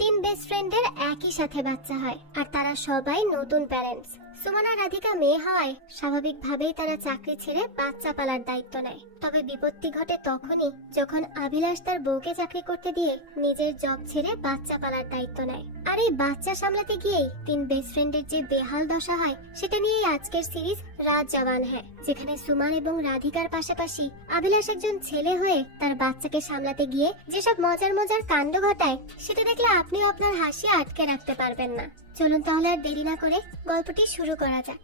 তিন বেস্ট ফ্রেন্ডের একই সাথে বাচ্চা হয় আর তারা সবাই নতুন প্যারেন্টস। সুমন আর রাধিকা মেয়ে হওয়ায় স্বাভাবিকভাবেই তারা চাকরি ছেড়ে বাচ্চা পালার দায়িত্ব নেয়। তবে বিপত্তি ঘটে তখনই যখন অভিলাষ তার বউকে চাকরি করতে দিয়ে নিজের জব ছেড়ে বাচ্চা পালার দায়িত্ব নেয়। আর এই বাচ্চা সামলাতে গিয়েই তিন বেস্ট ফ্রেন্ডের যে বেহাল দশা হয় সেটা নিয়েই আজকের সিরিজ রাত জওয়ান হ্যায়, যেখানে সুমন এবং রাধিকার পাশাপাশি অভিলাষ একজন ছেলে হয়ে তার বাচ্চাকে সামলাতে গিয়ে যেসব মজার মজার কাণ্ড ঘটায় সেটা দেখলে আপনিও আপনার হাসি আটকে রাখতে পারবেন না। চলুন তাহলে আর দেরি না করে গল্পটি শুরু করা যাক।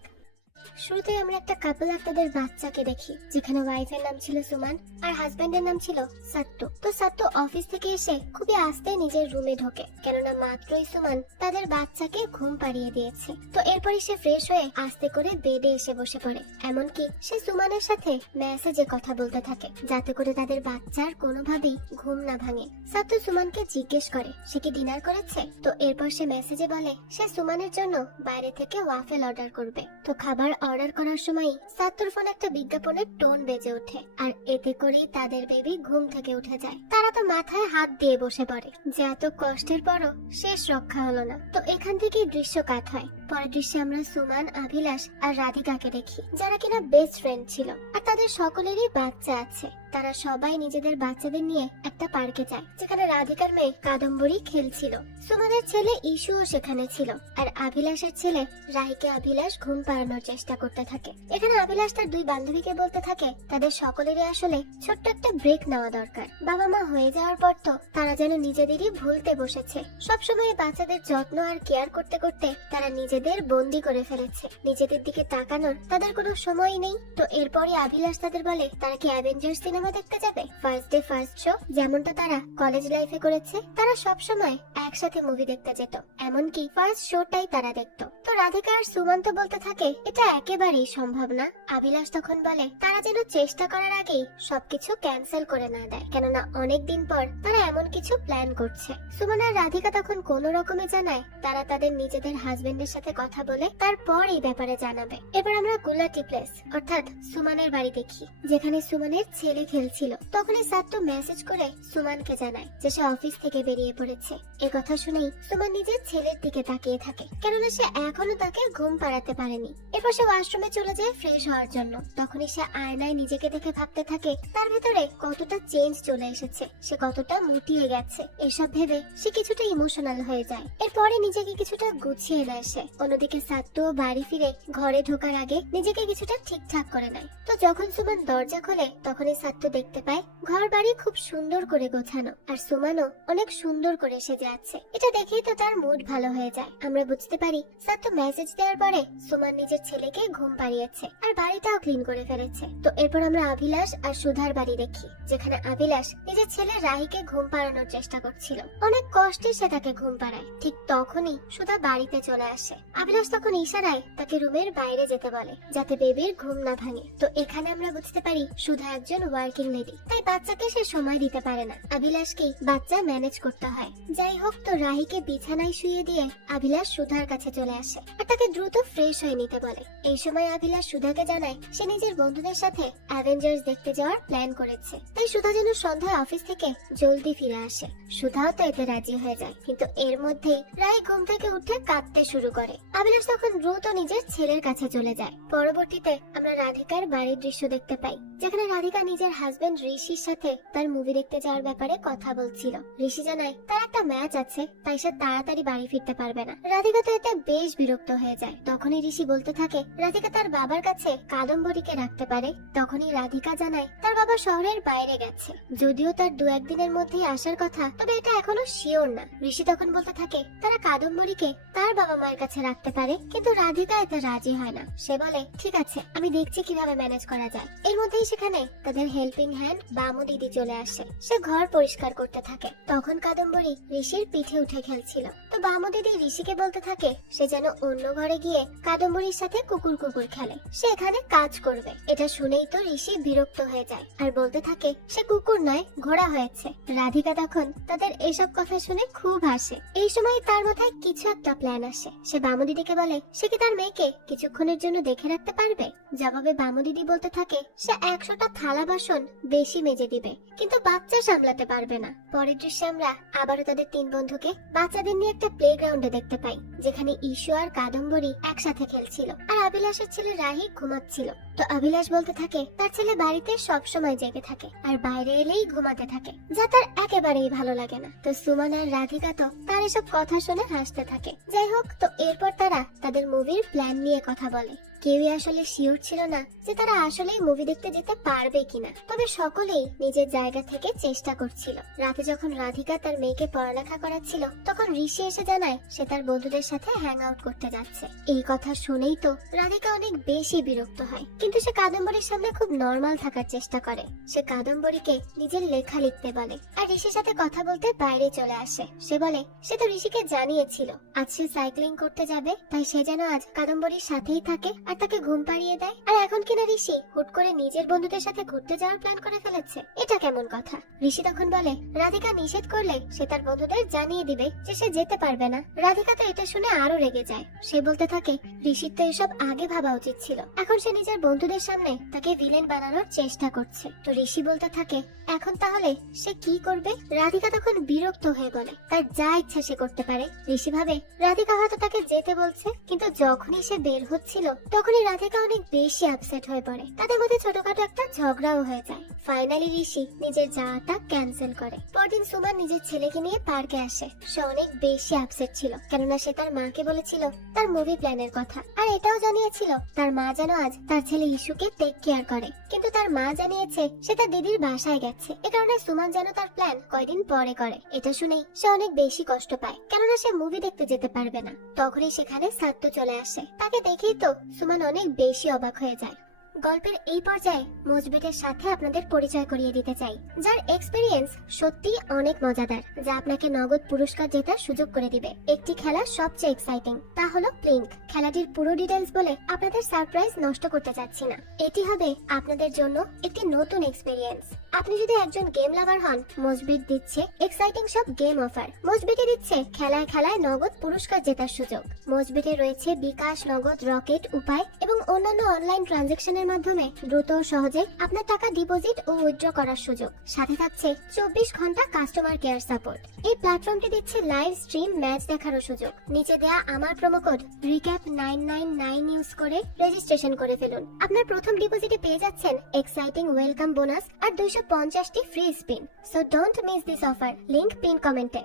শুরুতে আমরা একটা কাপল আর তাদের বাচ্চাকে দেখি, যেখানে ওয়াইফের নাম ছিল সুমন আর হাজবেন্ডের নাম ছিল সাত্তু। তো সাত্তু অফিস থেকে এসে খুবই আস্তে নিজের রুমে ঢোকে, কেননা মাত্রই সুমন তাদের বাচ্চাকে ঘুম পাড়িয়ে দিয়েছে। তো এরপরই সে ফ্রেশ হয়ে আস্তে করে বেডে এসে বসে পড়ে। এমনকি সে সুমনের সাথে মেসেজে কথা বলতে থাকে, যাতে করে তাদের বাচ্চার কোনোভাবেই ঘুম না ভাঙে। সাত্তু সুমনকে জিজ্ঞেস করে সে কি ডিনার করেছে। তো এরপর সে মেসেজে বলে সে সুমনের জন্য বাইরে থেকে ওয়াফেল অর্ডার করবে। তো খাবার অর্ডার করার সময় সাত্তুর ফোন একটা বিজ্ঞাপনের টোন বেজে ওঠে, আর এতে করেই তাদের বেবি ঘুম থেকে উঠে যায়। তারা তো মাথায় হাত দিয়ে বসে পড়ে যে এত কষ্টের পরও শেষ রক্ষা হলো না। তো এখান থেকেই দৃশ্য কাট হয়। পরের দৃশ্যে আমরা সুমন, অভিলাষ আর রাধিকাকে দেখি, যারা কিনা বেস্ট ফ্রেন্ড ছিল আর তাদের সকলেরই বাচ্চা আছে। তারা সবাই নিজেদের বাচ্চাদের নিয়ে একটা পার্কে যায়, যেখানে রাধিকার মেয়ে কাদম্বরী খেলছিল। সুমনের ছেলে ইস্যুও সেখানে ছিল, আর অভিলাষের ছেলে রাহিকে অভিলাষ ঘুম পাড়ানোর চেষ্টা করতে থাকে। এখানে অভিলাষ তার দুই বান্ধবীকে বলতে থাকে তাদের সকলেরই আসলে ছোট্ট একটা ব্রেক নেওয়া দরকার। বাবা মা হয়ে যাওয়ার পর তো তারা যেন নিজেদেরই ভুলতে বসেছে। সবসময় বাচ্চাদের যত্ন আর কেয়ার করতে করতে তারা নিজেদের বন্দি করে ফেলেছে। নিজেদের দিকে তাকানোর তাদের কোনো সময় নেই। তো এরপরে অভিলাষ তাদের বলে তারা কি অ্যাভেঞ্জার্স সিনেমা দেখতে যাবে, ফার্স্ট ডে ফার্স্ট শো, যেমনটা তারা কলেজ লাইফে করেছে। তারা সব সময় একসাথে মুভি দেখতে যেত, এমনকি ফার্স্ট শোটাই তারা দেখতো। তো রাধিকা আর সুমন তো বলতে থাকে এটা একেবারেই সম্ভব না। অভিলাষ তখন বলে তারা যেন চেষ্টা করার আগেই সবকিছু ক্যান্সেল করে না দেয়, কেননা অনেকদিন পর তারা এমন কিছু প্ল্যান করছে। সুমন আর রাধিকা তখন কোনো রকমে জানায় তারা তাদের নিজেদের হাজবেন্ডের সাথে কথা বলে তারপর এই ব্যাপারে জানাবে। এবার আমরা গুলাটি প্লেস অর্থাৎ সুমনের বাড়ি দেখি, যেখানে সুমনের ছেলে খেলছিল। তখনই সাত্তু মেসেজ করে সুমনকে জানায় যে সে অফিস থেকে বেরিয়ে পড়েছে। এ কথা শুনেই সুমন নিজের ছেলের দিকে তাকিয়ে থাকে, কেননা সে এখনো তাকে ঘুম পাড়াতে পারেনি। এরপর সে ওয়াশরুমে চলে যায় ফ্রেশ হওয়ার জন্য। তখনই সে আয়নায় নিজেকে দেখে ভাবতে থাকে তার ভেতরে কতটা চেঞ্জ চলে এসেছে, সে কতটা মুটিয়ে গেছে। এসব ভেবে সে কিছুটা ইমোশনাল হয়ে যায়। এরপরে নিজেকে কিছুটা গুছিয়ে নেয় সে। অন্যদিকে সাত্তু বাড়ি ফিরে ঘরে ঢোকার আগে নিজেকে কিছুটা ঠিকঠাক করে নেয়। তো যখন সুমন দরজা খোলে তখনই সাত্তু দেখতে পায় ঘর বাড়ি খুব সুন্দর করে গোছানো, আর সুমনও অনেক সুন্দর করে সেজে আছে। এটা দেখেই তো তার মুড ভালো হয়ে যায়। আমরা বুঝতে পারি সাত্তু মেসেজ দেওয়ার পরে সুমন নিজের ছেলেকে ঘুম পাড়িয়েছে আর বাড়িটাও ক্লিন করে ফেলেছে। তো এরপর আমরা অভিলাষ আর সুধার বাড়ি দেখি, যেখানে অভিলাষ নিজের ছেলে রাহিকে ঘুম পাড়ানোর চেষ্টা করছিল। অনেক কষ্টে সে তাকে ঘুম পাড়ায়। ঠিক তখনই সুধা বাড়িতে চলে আসে। অভিলাষ তখন ইশারায় তাকে রুমের বাইরে যেতে বলে, যাতে বেবির ঘুম না ভাঙে। তো এখানে আমরা বুঝতে পারি সুধা একজন ওয়ার্কিং লেডি, তাই বাচ্চাকে সে সময় দিতে পারে না। অভিলাষকেই বাচ্চা ম্যানেজ করতে হয়। যাই হোক, তো রাহিকে বিছানায় শুয়ে দিয়ে অভিলাষ সুধার কাছে চলে আসে আর তাকে দ্রুত ফ্রেশ হয়ে নিতে বলে। এই সময় অভিলাষ সুধাকে জানায় সে নিজের বন্ধুদের সাথে অ্যাভেঞ্জার্স দেখতে যাওয়ার প্ল্যান করেছে, তাই সুধা যেন সন্ধ্যায় অফিস থেকে জলদি ফিরে আসে। সুধাও তো এতে রাজি হয়ে যায়, কিন্তু এর মধ্যেই রাহি ঘুম থেকে উঠে কাঁদতে শুরু করে। অভিলাষ তখন দ্রুত নিজের ছেলের কাছে চলে যায়। পরবর্তীতে আমরা রাধিকার বাড়ির দৃশ্য দেখতে পাই, যেখানে রাধিকা নিজের হাজবেন্ড ঋষির সাথে তার মুভি দেখতে যাওয়ার ব্যাপারে কথা বলছিল। ঋষি জানায় তার একটা ম্যাচ আছে, তাই সে তাড়াতাড়ি বাড়ি ফিরতে পারবে না। রাধিকা তো এতে বেশ বিরক্ত হয়ে যায়। তখনই ঋষি বলতে থাকে রাধিকা তার বাবার কাছে কাদম্বরীকে রাখতে পারে। তখনই রাধিকা জানায় তার বাবা শহরের বাইরে গেছে, যদিও তার দু একদিনের মধ্যেই আসার কথা, তবে এটা এখনো শিওর না। ঋষি তখন বলতে থাকে তারা কাদম্বরীকে তার বাবা মায়ের কাছে রাখতে পারে, কিন্তু রাধিকা এতে রাজি হয় না। সে বলে ঠিক আছে, আমি দেখছি কিভাবে ম্যানেজ করা যায়। এর মধ্যেই সেখানে তাদের হেল্পিং হ্যান্ড বামু দিদি চলে আসে। সে ঘর পরিষ্কার করতে থাকে। তখন কাদম্বরী ঋষির পিঠে উঠে খেলছিল। তো বামু দিদি ঋষিকে বলতে থাকে সে যেন অন্য ঘরে গিয়ে কাদম্বরীর সাথে কুকুর কুকুর খেলে, সে এখানে কাজ করবে। এটা শুনেই তো ঋষি বিরক্ত হয়ে যায় আর বলতে থাকে সে কুকুর নয়, ঘোড়া হয়েছে। রাধিকা তখন তাদের এসব কথা শুনে খুব হাসে। এই সময় তার মাথায় কিছু একটা প্ল্যান আসে। সে বামু দিদিকে বলে সে কি তার মেয়েকে কিছুক্ষণের জন্য দেখে রাখতে পারবে। জবাবে বামু দিদি বলতে থাকে সে এক 100টা থালা বাসন বেশি মেজে দিবে, কিন্তু বাচ্চা সামলাতে পারবে না। পরের দৃশ্যে আমরা আবারও তাদের 3 বন্ধুকে বাচ্চাদের নিয়ে একটা প্লেগ্রাউন্ডে দেখতে পাই, যেখানে ঈশু আর কাদম্বরী একসাথে খেলছিল আর অভিলাষের ছেলে রাহি ঘুমাচ্ছিল। তো অভিলাষ বলতে থাকে তার ছেলে বাড়িতে সব সময় জেগে থাকে আর বাইরে এলেই ঘুমাতে থাকে, যা তার একেবারেই ভালো লাগে না। তো সুমন আর রাধিকা তো তার এসব কথা শুনে হাসতে থাকে। যাই হোক, তো এরপর তারা তাদের মুভির প্ল্যান নিয়ে কথা বলে। কেউই আসলে শিওর ছিল না যে তারা আসলেই মুভি দেখতে যেতে পারবে কিনা, তবে সকলেই নিজের জায়গা থেকে চেষ্টা করছিল। রাতে যখন রাধিকা তার মেয়েকে পড়ালেখা করাচ্ছিল, তখন ঋষি এসে জানায় সে তার বন্ধুদের সাথে হ্যাং আউট করতে যাচ্ছে। এই কথা শুনেই তো রাধিকা অনেক বেশি বিরক্ত হয়, কিন্তু সে কাদম্বরীর সামনে খুব নর্মাল থাকার চেষ্টা করে। সে কাদম্বরীকে নিজের লেখা লিখতে বলে আর ঋষির সাথে কথা বলতে বাইরে চলে আসে। সে বলে সে তো ঋষিকে জানিয়েছিল আজ সে সাইক্লিং করতে যাবে, তাই সে যেন আজ কাদম্বরীর সাথেই থাকে আর তাকে ঘুম পাড়িয়ে দেয়। আর এখন কিনা ঋষি হুট করে নিজের বন্ধুদের সাথে ঘুরতে যাওয়ার প্ল্যান করে ফেলেছে, এটা কেমন কথা? ঋষি তখন বলে রাধিকা নিষেধ করলে সে তার বন্ধুদের জানিয়ে দিবে যে সে যেতে পারবে না। রাধিকা তো এটা শুনে আরো রেগে যায়। সে বলতে থাকে ঋষির তো এসব আগে ভাবা উচিত ছিল, এখন সে নিজের বন্ধুদের সামনে তাকে ভিলেন বানানোর চেষ্টা করছে। তো ঋষি বলতে থাকে এখন তাহলে সে কি করবে? রাধিকা তখন বিরক্ত হয়ে বলে তার যা ইচ্ছা সে করতে পারে। ঋষি ভাবে রাধিকা হয়তো তাকে যেতে বলছে, কিন্তু যখনই সে বের হচ্ছিল তখনই রাধিকা অনেক বেশি আপসেট হয়ে পড়ে। তাদের মধ্যে ছোটখাটো একটা ঝগড়াও হয়ে যায়। ফাইনালি ঋষি নিজের যাওয়াটা ক্যান্সেল করে। পরদিন সুমন নিজের ছেলেকে নিয়ে পার্কে আসে। সে অনেক বেশি আপসেট ছিল, কেননা সে তার মাকে বলেছিল তার মুভি প্ল্যানের কথা, আর এটাও জানিয়েছিল তার মা যেন আজ তার ছেলে ইস্যুকে টেক কেয়ার করে। কিন্তু তার মা জানিয়েছে সে তার দিদির বাসায় গেছে, এ কারণে সুমন যেন তার প্ল্যান কয়দিন পরে করে। এটা শুনেই সে অনেক বেশি কষ্ট পায়, কেননা সে মুভি দেখতে যেতে পারবে না। তখনই সেখানে সাত্তু চলে আসে। তাকে দেখেই তো সুমন অনেক বেশি অবাক হয়ে যায়। গল্পের এই পর্যায়ে মজবিটের সাথে আপনাদের পরিচয় করিয়ে দিতে চাই, যার এক্সপেরিয়েন্স সত্যি অনেক মজাদার, যা আপনাকে নগদ পুরস্কার জেতার সুযোগ করে দিবে। একটি খেলা সবচেয়ে এক্সাইটিং, তা হলো প্লিঙ্ক। খেলাটির পুরো ডিটেলস বলে আপনাদের সারপ্রাইজ নষ্ট করতে চাচ্ছি না। এটি হবে আপনাদের জন্য একটি নতুন এক্সপেরিয়েন্স। আপনি যদি একজন গেম লাভার হন, মজবিট দিচ্ছে এক্সাইটিং সব গেম অফার। মজবিটে দিচ্ছে খেলায় খেলায় নগদ পুরস্কার জেতার সুযোগ। মজবিটে রয়েছে বিকাশ, নগদ, রকেট, উপায় এবং অন্যান্য অনলাইন ট্রানজাকশনের মাধ্যমে দ্রুত ও সহজে আপনার টাকা ডিপোজিট ও উইথড্র করার সুযোগ। সাথে থাকছে 24 ঘন্টা কাস্টমার কেয়ার সাপোর্ট। এই প্ল্যাটফর্মটি দিচ্ছে লাইভ স্ট্রিম ম্যাচ দেখারও সুযোগ। নিচে দেয়া আমার প্রোমো কোড RECAP999 ইউজ করে রেজিস্ট্রেশন করে ফেলুন। আপনার প্রথম ডিপোজিটে পেয়ে যাচ্ছেন এক্সাইটিং ওয়েলকাম বোনাস আর 250টি free spin. So don't miss this offer. Link pin কমেন্টে।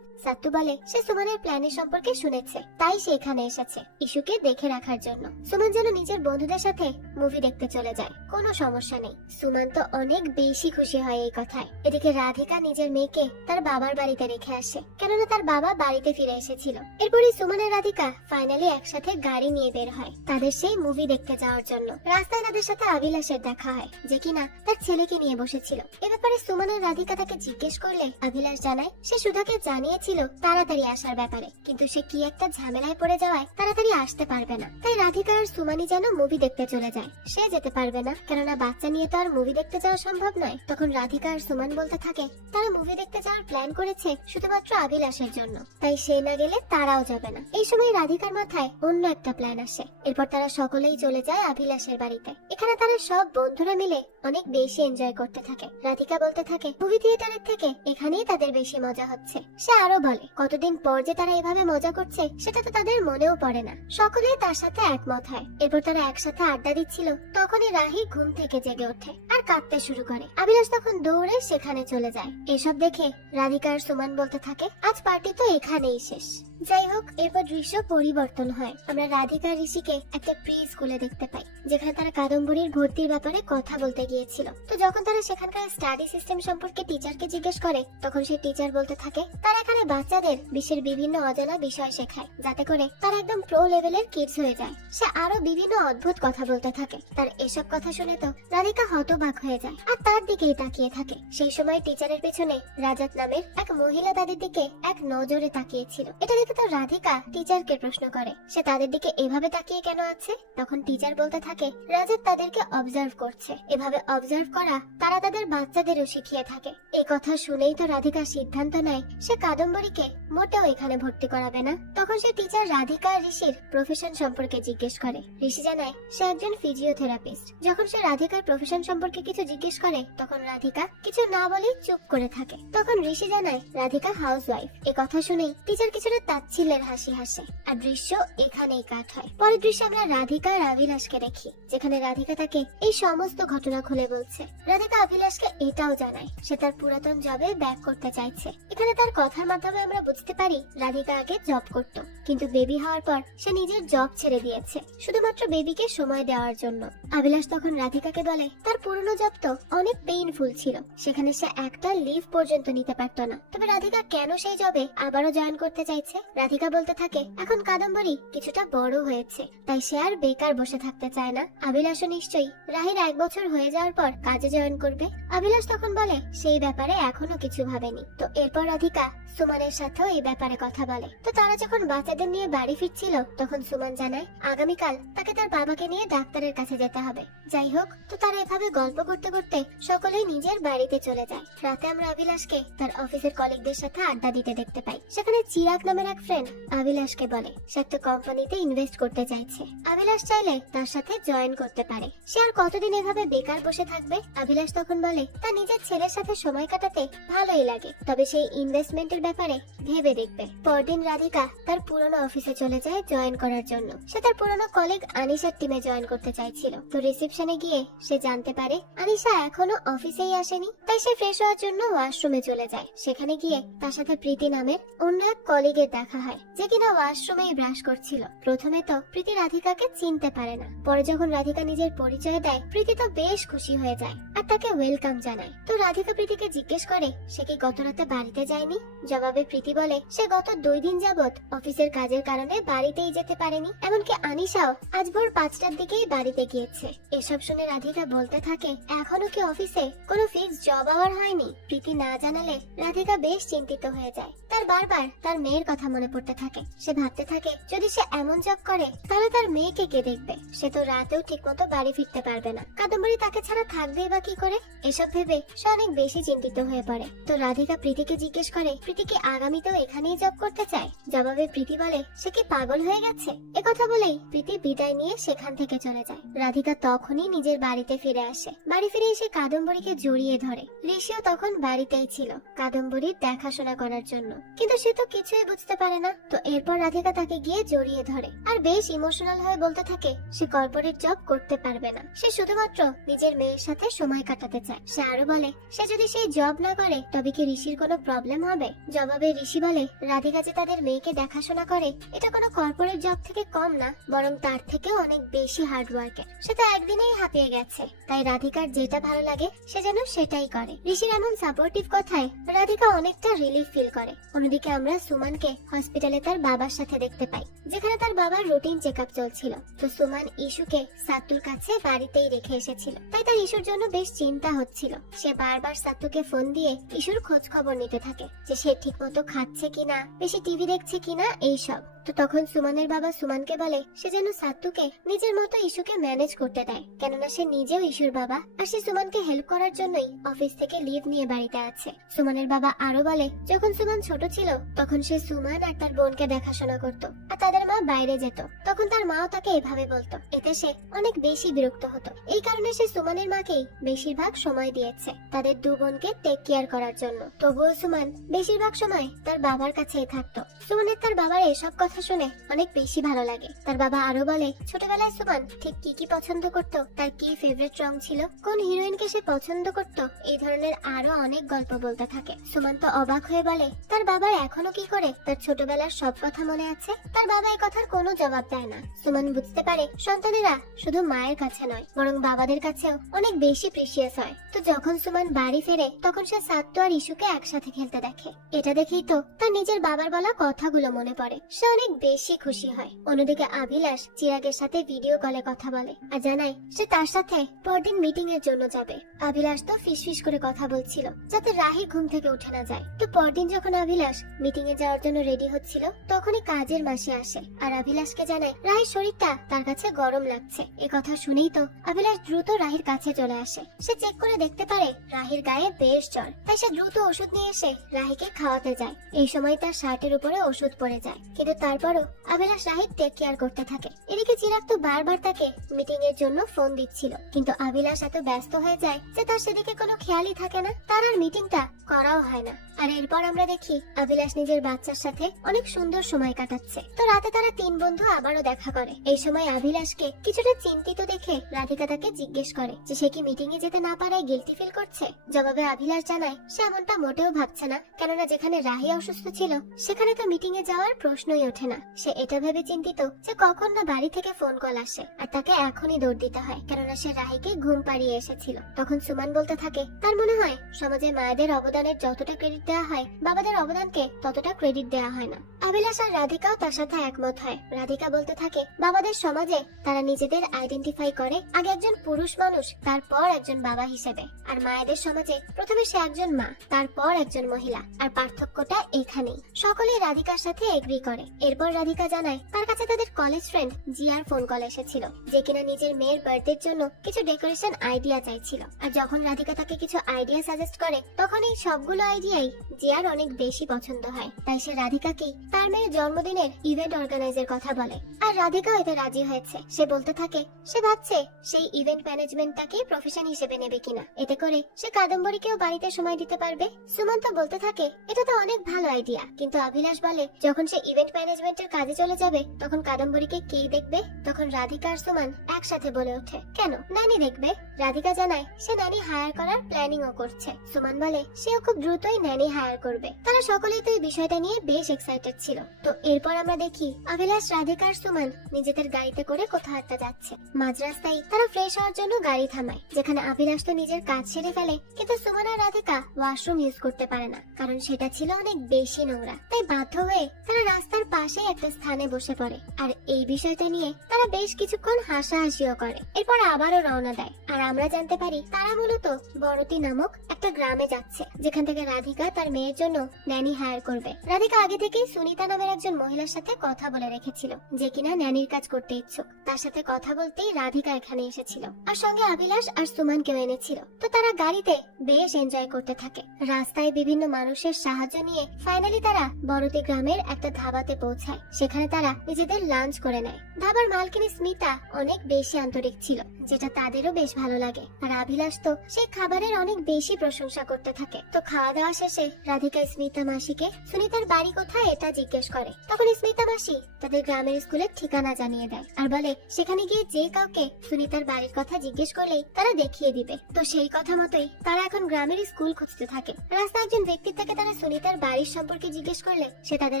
সাত্তু বলে সে সুমনের প্ল্যানের সম্পর্কে শুনেছে, তাই সে এখানে এসেছে ইস্যুকে দেখে রাখার জন্য। সুমন যেন নিজের বন্ধুদের সাথে মুভি দেখতে চলে যায়, কোনো সমস্যা নেই। সুমন তো অনেক বেশি খুশি হয় এই কথায়। এদিকে রাধিকা নিজের মেয়েকে তার বাবার বাড়িতে রেখে আসে, কেননা তার বাবা বাড়িতে ফিরে এসেছিল। এরপরই সুমন আর রাধিকা ফাইনালি একসাথে গাড়ি নিয়ে বের হয় তাদের সেই মুভি দেখতে যাওয়ার জন্য। রাস্তায় তাদের সাথে অভিলাষের দেখা হয়, যে কিনা তার ছেলেকে নিয়ে বসেছিল। এ ব্যাপারে সুমন আর রাধিকা তাকে জিজ্ঞেস করলে অভিলাষ জানায় সে সুধাকে জানিয়েছিল তাড়াতাড়ি আসার ব্যাপারে, কিন্তু সে কি একটা ঝামেলায় পড়ে যাওয়ায় তাড়াতাড়ি আসতে পারবে না। তাই রাধিকা আর সুমানি যেন মুভি দেখতে চলে যায়। সে যেতে পারবে না, কেননা বাচ্চা নিয়ে তো আর মুভি দেখতে যাওয়া সম্ভব নয়। তখন রাধিকা আর সুমান বলতে থাকে তারা মুভি দেখতে যাওয়ার প্ল্যান করেছে শুধুমাত্র অভিলাষের জন্য, তাই সে না গেলে তারাও যাবে না। এই সময় রাধিকার মাথায় অন্য একটা প্ল্যান আসে। এরপর তারা সকলেই চলে যায় অভিলাষের বাড়িতে। এখানে তারা সব বন্ধুরা মিলে অনেক বেশি এনজয় করতে থাকে। রাধিকা বলতে থাকে মুভি থিয়েটারের থেকে এখানেই তাদের বেশি মজা হচ্ছে। সে আরো বলে কতদিন পর যে তারা এভাবে মজা করছে সেটা তো তাদের মনেও পড়ে না। সকলেই তার সাথে একমত হয়। এরপর তারা একসাথে আড্ডা দিচ্ছিল, তখনই রাহি ঘুম থেকে জেগে ওঠে আর কাঁদতে শুরু করে। অভিলাষ তখন দৌড়ে সেখানে চলে যায়। এসব দেখে রাধিকা আর সুমন বলতে থাকে আজ পার্টি তো এখানেই শেষ। যাই হোক, এরপর দৃশ্য পরিবর্তন হয়। আমরা রাধিকা আর ঋষিকে একটা প্রি স্কুলে দেখতে পাই, যেখানে তারা কাদম্বরীর ভর্তির ব্যাপারে কথা বলতে গিয়েছিল। তো যখন তারা সেখানকার স্টাডি সিস্টেম সম্পর্কে টিচারকে জিজ্ঞেস করে, তখন সেই টিচার বলতে থাকে তারা এখানে বাচ্চাদের বিশ্বের বিভিন্ন অজানা বিষয় শেখায়, যাতে করে তারা একদম প্রো লেভেলের কিডস হয়ে যায়। সে আরো বিভিন্ন অদ্ভুত কথা বলতে থাকে। তার এসব কথা শুনে তো রাধিকা হতবাক হয়ে যায় আর তার দিকেই তাকিয়ে থাকে। সেই সময় টিচারের পেছনে রাজাত নামের এক মহিলা তাদের দিকে এক নজরে তাকিয়েছিল। এটা দেখে এদিকে তো রাধিকা টিচারকে প্রশ্ন করে সে তাদের দিকে এভাবে তাকিয়ে কেন আছে। তখন টিচার বলতে থাকে রাজেশ তাদেরকে অবজার্ভ করছে, এভাবে অবজার্ভ করা তারা তাদের বাচ্চাদেরও শিখিয়ে থাকে। এই কথা শুনেই তো রাধিকা সিদ্ধান্ত নেয় সে কাদম্বরীকে মোটেও এখানে ভর্তি করাবে না। তখন সে টিচার রাধিকা আর ঋষির প্রফেশন সম্পর্কে জিজ্ঞেস করে। ঋষি জানায় সে একজন ফিজিওথেরাপিস্ট। যখন সে রাধিকার প্রফেশন সম্পর্কে কিছু জিজ্ঞেস করে তখন রাধিকা কিছু না বলে চুপ করে থাকে। তখন ঋষি জানায় রাধিকা হাউসওয়াইফ। এ কথা শুনেই টিচার কিছুটা তাচ্ছিল্যের হাসি হাসে আর দৃশ্য এখানেই কাট হয়। পরের দৃশ্যে আমরা রাধিকা আর অভিলাষকে দেখি, যেখানে রাধিকা তাকে এই সমস্ত ঘটনা খুলে বলছে। রাধিকা অভিলাষকে এটাও জানায় সে তার পুরাতন জবে ব্যাক করতে চাইছে। এখানে তার কথার মাধ্যমে আমরা বুঝতে পারি রাধিকা আগে জব করত, কিন্তু বেবি হওয়ার পর সে নিজের জব ছেড়ে দিয়েছে শুধুমাত্র বেবিকে সময় দেওয়ার জন্য। অভিলাষ তখন রাধিকাকে বলে তার পুরনো জব তো অনেক পেইনফুল ছিল, সেখানে সে একটা লিভ পর্যন্ত নিতে পারতো না। তবে রাধিকা কেন সেই জবে আবারও জয়েন করতে চাইছে? রাধিকা বলতে থাকে এখন কাদম্বরী কিছুটা বড় হয়েছে, তাই সে আর বেকার বসে থাকতে চায় না। অভিলাষও নিশ্চয়ই রাহির 1 বছর হয়ে যাওয়ার পর কাজে জয়েন করবে। অভিলাষ তখন বলে সেই ব্যাপারে এখনো কিছু ভাবেনি। তো এরপর রাধিকা সুমনের সাথেও এই ব্যাপারে কথা বলে। তো তারা যখন বাচ্চাদের নিয়ে বাড়ি ফিরছিল তখন সুমন জানায় আগামীকাল তাকে তার বাবাকে নিয়ে ডাক্তারের কাছে যেতে হবে। যাই হোক, তো তারা এভাবে গল্প করতে করতে সকলেই নিজের বাড়িতে চলে যায়। রাতে আমরা অভিলাষকে তার অফিসের কলিগদের সাথে আড্ডা দিতে দেখতে পাই। সেখানে চিরাগ নামের এক ফ্রেন্ড অভিলাষকে বলে সে একটা কোম্পানিতে ইনভেস্ট করতে চাইছে। অভিলাষ চাইলে তার সাথে জয়েন করতে পারে। সে আর কতদিন এভাবে বেকার বসে থাকবে? অভিলাষ তখন বলে তার নিজের ছেলের সাথে সময় কাটাতে ভালোই লাগে, তবে সেই ইনভেস্টমেন্টের ব্যাপারে ভেবে দেখবে। পরদিন রাধিকা তার পুরনো অফিসে চলে যায় জয়েন করার জন্য। সে তার পুরনো কলিগ আনিশার টিমে জয়েন করতে চাইছিল। তো রিসেপশনে গিয়ে সে জানতে পারে আনিশা এখনো অফিসেই আসেনি, তাই সে ফ্রেশ হওয়ার জন্য ওয়াশরুমে চলে যায়। সেখানে গিয়ে তার সাথে প্রীতি নামের অন্য এক কলিগের দেখা হয়, যে কিনা ওয়াশরুমেই ব্রাশ করছিল। প্রথমে তো প্রীতি রাধিকাকে চিনতে পারে না, পরে যখন রাধিকা নিজের পরিচয় দেয় প্রীতি তো বেশ খুশি হয়ে যায় আর তাকে ওয়েলকাম জানায়। তো রাধিকা প্রীতিকে জিজ্ঞেস করে সে কি গত রাতে বাড়িতে যায়নি। জবাবে প্রীতি বলে সে গত 2 দিন যাবত অফিসের কাজের কারণে বাড়িতেই যেতে পারেনি, এমনকি আনিশাও আজ ভোর 5টার দিকেই বাড়িতে গিয়েছে। এসব শুনে রাধিকা বলতে থাকে এখনো কি অফিসে কোনো ফিক্স জব আওয়ার হয়নি। প্রীতি না জানালে রাধিকা বেশ চিন্তিত হয়ে যায়। তার বারবার তার মেয়ের কথা মনে পড়তে থাকে। সে ভাবতে থাকে যদি সে এমন জব করে তাহলে তার মেয়েকে কে দেখবে। সে তো রাতেও ঠিকমতো বাড়ি ফিরতে পারবে না, কাদম্বরী তাকে ছাড়া থাকবে বা কি করে। এসব ভেবে সে অনেক বেশি চিন্তিত হয়ে পড়ে। তো রাধিকা প্রীতিকে জিজ্ঞেস করে প্রীতি কি আগামীতেও এখানেই জব করতে চায়। জবাবে প্রীতি বলে সে কি পাগল হয়ে গেছে। একথা বলেই প্রীতি বিদায় নিয়ে সেখান থেকে চলে যায়। রাধিকা তখনই নিজের বাড়িতে ফিরে আসে। বাড়ি ফিরে এসে কাদম্বরীকে জড়িয়ে ধরে। ঋষিও তখন বাড়িতেই ছিল কাদম্বরীর দেখাশোনা করার জন্য, কিন্তু সে তো কিছুই বুঝতে পারে না। তো এরপর রাধিকা তাকে গিয়ে জড়িয়ে ধরে আর বেশ ইমোশনাল হয়ে বলতে থাকে সে কর্পোরেট জব করতে পারবে না, সে শুধুমাত্র নিজের মেয়ের সাথে সময় কাটাতে চায়। সে আরো বলে সে যদি সেই জব না করে তবে কি ঋষির কোনো প্রবলেম হবে। জবাবে ঋষি বলে রাধিকা যে তাদের মেয়েকে দেখাশোনা করে এটা কোনো কর্পোরেট জব থেকে কম না, বরং তার থেকেও অনেক বেশি হার্ড ওয়ার্কের। সে তো একদিনেই হাঁপিয়ে গেছে, তাই রাধিকার যেটা ভালো লাগে সে যেন সেটাই করে। ঋষির এমন সাপোর্টিভ কথায় রাধিকা অনেকটা রিলিফ ফিল করে। অন্যদিকে আমরা সুমনকে হসপিটালে তার বাবার সাথে দেখতে পাই, যেখানে তার বাবার রুটিন চেকআপ চলছিল। তো সুমন ইস্যুকে সাত্তুর কাছে বাড়িতেই রেখে এসেছিল, তাই তার ইস্যুর জন্য বেশ চিন্তা হচ্ছিল। সে বারবার সাত্তুকে ফোন দিয়ে ইস্যুর খোঁজ খবর নিতে থাকে, যে সে ঠিকমতো খাচ্ছে কিনা, বেশি টিভি দেখছে কিনা, এইসব। তো তখন সুমনের বাবা সুমনকে বলে সে যেন সাত্তুকে নিজের মতো ইস্যুকে ম্যানেজ করতে দেয়, কেননা সে নিজেও ইস্যুর বাবা আর সে সুমনকে হেল্প করার জন্যই অফিস থেকে লিভ নিয়ে বাড়িতে আছে। সুমনের বাবা আরো বলে যখন সুমন ছোট ছিল তখন সে সুমন আর তার বোনকে দেখাশোনা করত আর তাদের মা বাইরে যেত, তখন তার মাও তাকে এভাবে বলতো। এতে সে অনেক বেশি বিরক্ত হতো। এই কারণে সে সুমনের মাকেই বেশিরভাগ সময় দিয়েছে তাদের 2 বোনকে টেক কেয়ার করার জন্য। তবুও সুমন বেশিরভাগ সময় তার বাবার কাছেই থাকতো। সুমনের তার বাবার এসব কথা শুনে অনেক বেশি ভালো লাগে। তার বাবা আরো বলে ছোটবেলায় সুমন ঠিক কি কি পছন্দ করত, তার কি ফেভারিট রং ছিল, কোন হিরোইনকে সে পছন্দ করত, এই ধরনের আরো অনেক গল্প বলতে থাকে। সুমন তো অবাক হয়ে বলে তার বাবার এখনো কি করে তার ছোটবেলার সব কথা মনে আছে। তার বাবা এই কথার কোনো জবাব দেয় না। সুমন বুঝতে পারে সন্তানেরা শুধু মায়ের কাছে নয় বরং বাবাদের কাছেও অনেক বেশি প্রিসিয়াস হয়। তো যখন সুমন বাড়ি ফেরে তখন সে সাত্তু আর ইস্যুকে একসাথে খেলতে দেখে। এটা দেখেই তো তার নিজের বাবার বলা কথাগুলো মনে পড়ে। সে অনেক বেশি খুশি হয়। অন্যদিকে অভিলাষ চিরাগের সাথে ভিডিও কলে কথা বলে আর জানায় সে তার সাথে পরদিন মিটিং এর জন্য যাবে। অভিলাষ তো ফিসফিস করে কথা বলছিল যাতে রাহি ঘুম থেকে উঠে না যায়। তো পরদিন যখন অভিলাষ মিটিং এ যাওয়ার জন্য রেডি হচ্ছিল তখনই কাজের মাসি আসে আর অভিলাষকে জানায় রাহির শরীরটা তার কাছে গরম লাগছে। এ কথা শুনেই তো অভিলাষ দ্রুত রাহির কাছে চলে আসে। সে চেক করে দেখতে পারে রাহির গায়ে বেশ জ্বর, তাই সে দ্রুত ওষুধ নিয়ে এসে রাহিকে খাওয়াতে যায়। এই সময় তার শার্টের উপরে ওষুধ পড়ে যায়, কিন্তু তারপরও অভিলাষ রাহির টেক কেয়ার করতে থাকে। এদিকে চিরাগ তো বারবার তাকে মিটিং এর জন্য ফোন দিচ্ছিল, কিন্তু অভিলাষ এত ব্যস্ত হয়ে যায় যে তার সেদিকে কোনো খেয়ালই থাকে না। তার আর মিটিংটা করাও হয় না। আর এরপর আমরা দেখি অভিলাষ নিজের বাচ্চার সাথে অনেক সুন্দর সময় কাটাচ্ছে। তো রাতে তারা তিন বন্ধু আবারও দেখা করে। এই সময় অভিলাষকে কিছুটা চিন্তিত দেখে রাধিকা তাকে জিজ্ঞেস করে যে সে কি মিটিং এ যেতে না পারায় গিলটি ফিল করছে। জবাবে অভিলাষ জানায় সে এমনটা মোটেও ভাবছে না, কেননা যেখানে রাহি অসুস্থ ছিল সেখানে তো মিটিং এ যাওয়ার প্রশ্নই ওঠে না। সে এটা ভেবে চিন্তিত যে কখন না বাড়ি থেকে ফোন কল আসে আর তাকে এখনই দৌড় দিতে হয়, কেননা সে রাহিকে ঘুম পাড়িয়ে এসেছিল। তখন সুমান বলতে থাকে তার মনে হয় সমাজে মায়েদের অবদানের যতটা ক্রেডিট দেওয়া হয় বাবাদের অবদানকে ততটা ক্রেডিট দেওয়া হয় না। অভিলাষ আর রাধিকাও তার সাথে একমত হয়। রাধিকা বলতে থাকে বাবাদের সমাজে তারা নিজেদের আইডেন্টিফাই করে আগে একজন পুরুষ মানুষ, তারপর একজন বাবা হিসেবে, আর মায়েদের সমাজে প্রথমে সে একজন মা, তারপর একজন মহিলা। আর পার্থক্যটা এখানেই। সকলেই রাধিকার সাথে এগ্রি করে। এরপর রাধিকা জানায় তার কাছে তাদের কলেজ ফ্রেন্ড জিয়ার ফোন কল এসেছিল, যে কিনা নিজের মেয়ের বার্থডের জন্য কিছু ডেকোরেশন আইডিয়া চাইছিল। আর যখন রাধিকা তাকে কিছু আইডিয়া সাজেস্ট করে তখন এই সবগুলো আইডিয়াই জিয়ার অনেক বেশি পছন্দ হয়। তাই সে রাধিকাকেই তার মেয়ের জন্মদিনের ইভেন্ট অর্গানাইজের কথা বলে, আর রাধিকাও এতে রাজি হয়েছে। সে বলতে থাকে সে ভাবছে সেই ইভেন্ট ম্যানেজমেন্টটাকে প্রফেশন হিসেবে নেবে কিনা, এতে করে সে কাদম্বরীকেও বাড়িতে সময় দিতে পারবে। সুমন্ত বলতে থাকে এটা তো অনেক ভালো আইডিয়া, কিন্তু অভিলাষ বলে যখন সে ইভেন্ট ম্যানেজমেন্টের কাজে চলে যাবে তখন কাদম্বরীকে কে দেখবে। তখন রাধিকা আর সুমান একসাথে বলে ওঠে কেন, নানি দেখবে। রাধিকা জানায় সে নানি হায়ার করার প্ল্যানিং ও করছে। সুমান বলে সেও খুব দ্রুতই নানি হায়ার করবে। তারা সকলেই তো এই বিষয়টা নিয়ে বেশ এক্সাইটেড ছিল। তো এরপর আমরা দেখি অভিলাষ, রাধিকা আর সুমান নিজেদের গাড়িতে করে কোথাও একটা যাচ্ছে। মাঝ রাস্তায় তারা ফ্রেশ হওয়ার জন্য গাড়ি থামায়, যেখানে অভিলাষ তো নিজের কাজ সেরে ফেলে, কিন্তু সুমান আর রাধিকা ওয়াশরুম ইউজ করতে পারে না, কারণ সেটা ছিল অনেক বেশি নোংরা। তাই বাধ্য হয়ে তারা রাস্তার পাশে একটা স্থানে বসে পড়ে। আর এই বিষয়টা নিয়ে তারা বেশ কিছুক্ষণ হাসাহাসিও করে। এরপর আবারও রওনা দেয়। আর আমরা জানতে পারি তারা মূলত বড়তি নামক একটা গ্রামে যাচ্ছে, যেখান থেকে রাধিকা তার মেয়ের জন্য ন্যানি হায়ার করবে। রাধিকা আগে থেকেই সুনিতা নামের একজন মহিলার সাথে কথা বলে রেখেছিল, যে কিনা ন্যানির কাজ করতে ইচ্ছুক। তার সাথে কথা বলতেই রাধিকা এখানে এসেছিল, আর সঙ্গে অভিলাষ আর সুমানকেও এনেছিল। তো তারা গাড়িতে বেশ এনজয় করতে থাকে। রাস্তায় বিভিন্ন মানুষের সাহায্য নিয়ে ফাইনালি তারা বড়তি গ্রামের একটা ধাবাতে পৌঁছায়। সেখানে তারা নিজেদের লাঞ্চ করে নেয়। ধাবার মালকিনী স্মিতা অনেক বেশি আন্তরিক ছিল, যেটা তাদেরও বেশ ভালো লাগে। আর অভিলাষ তো সেই খাবারের অনেক বেশি প্রশংসা করতে থাকে। তো খাওয়া দাওয়া শেষে রাধিকা স্মিতা মাসিকে সুনিতার বাড়ি কোথায় এটা জিজ্ঞেস করে। তখন স্মিতা মাসি তাদের গ্রামের স্কুলের ঠিকানা জানিয়ে দেয় আর বলে সেখানে গিয়ে যে কাউকে সুনিতার বাড়ির কথা জিজ্ঞেস করলেই তারা দেখিয়ে দিবে। তো সেই কথা মতোই তারা এখন গ্রামের স্কুল খুঁজতে থাকে। রাস্তায় একজন ব্যক্তির থেকে তারা সুনিতার বাড়ির সম্পর্কে জিজ্ঞেস করলে সে তাদের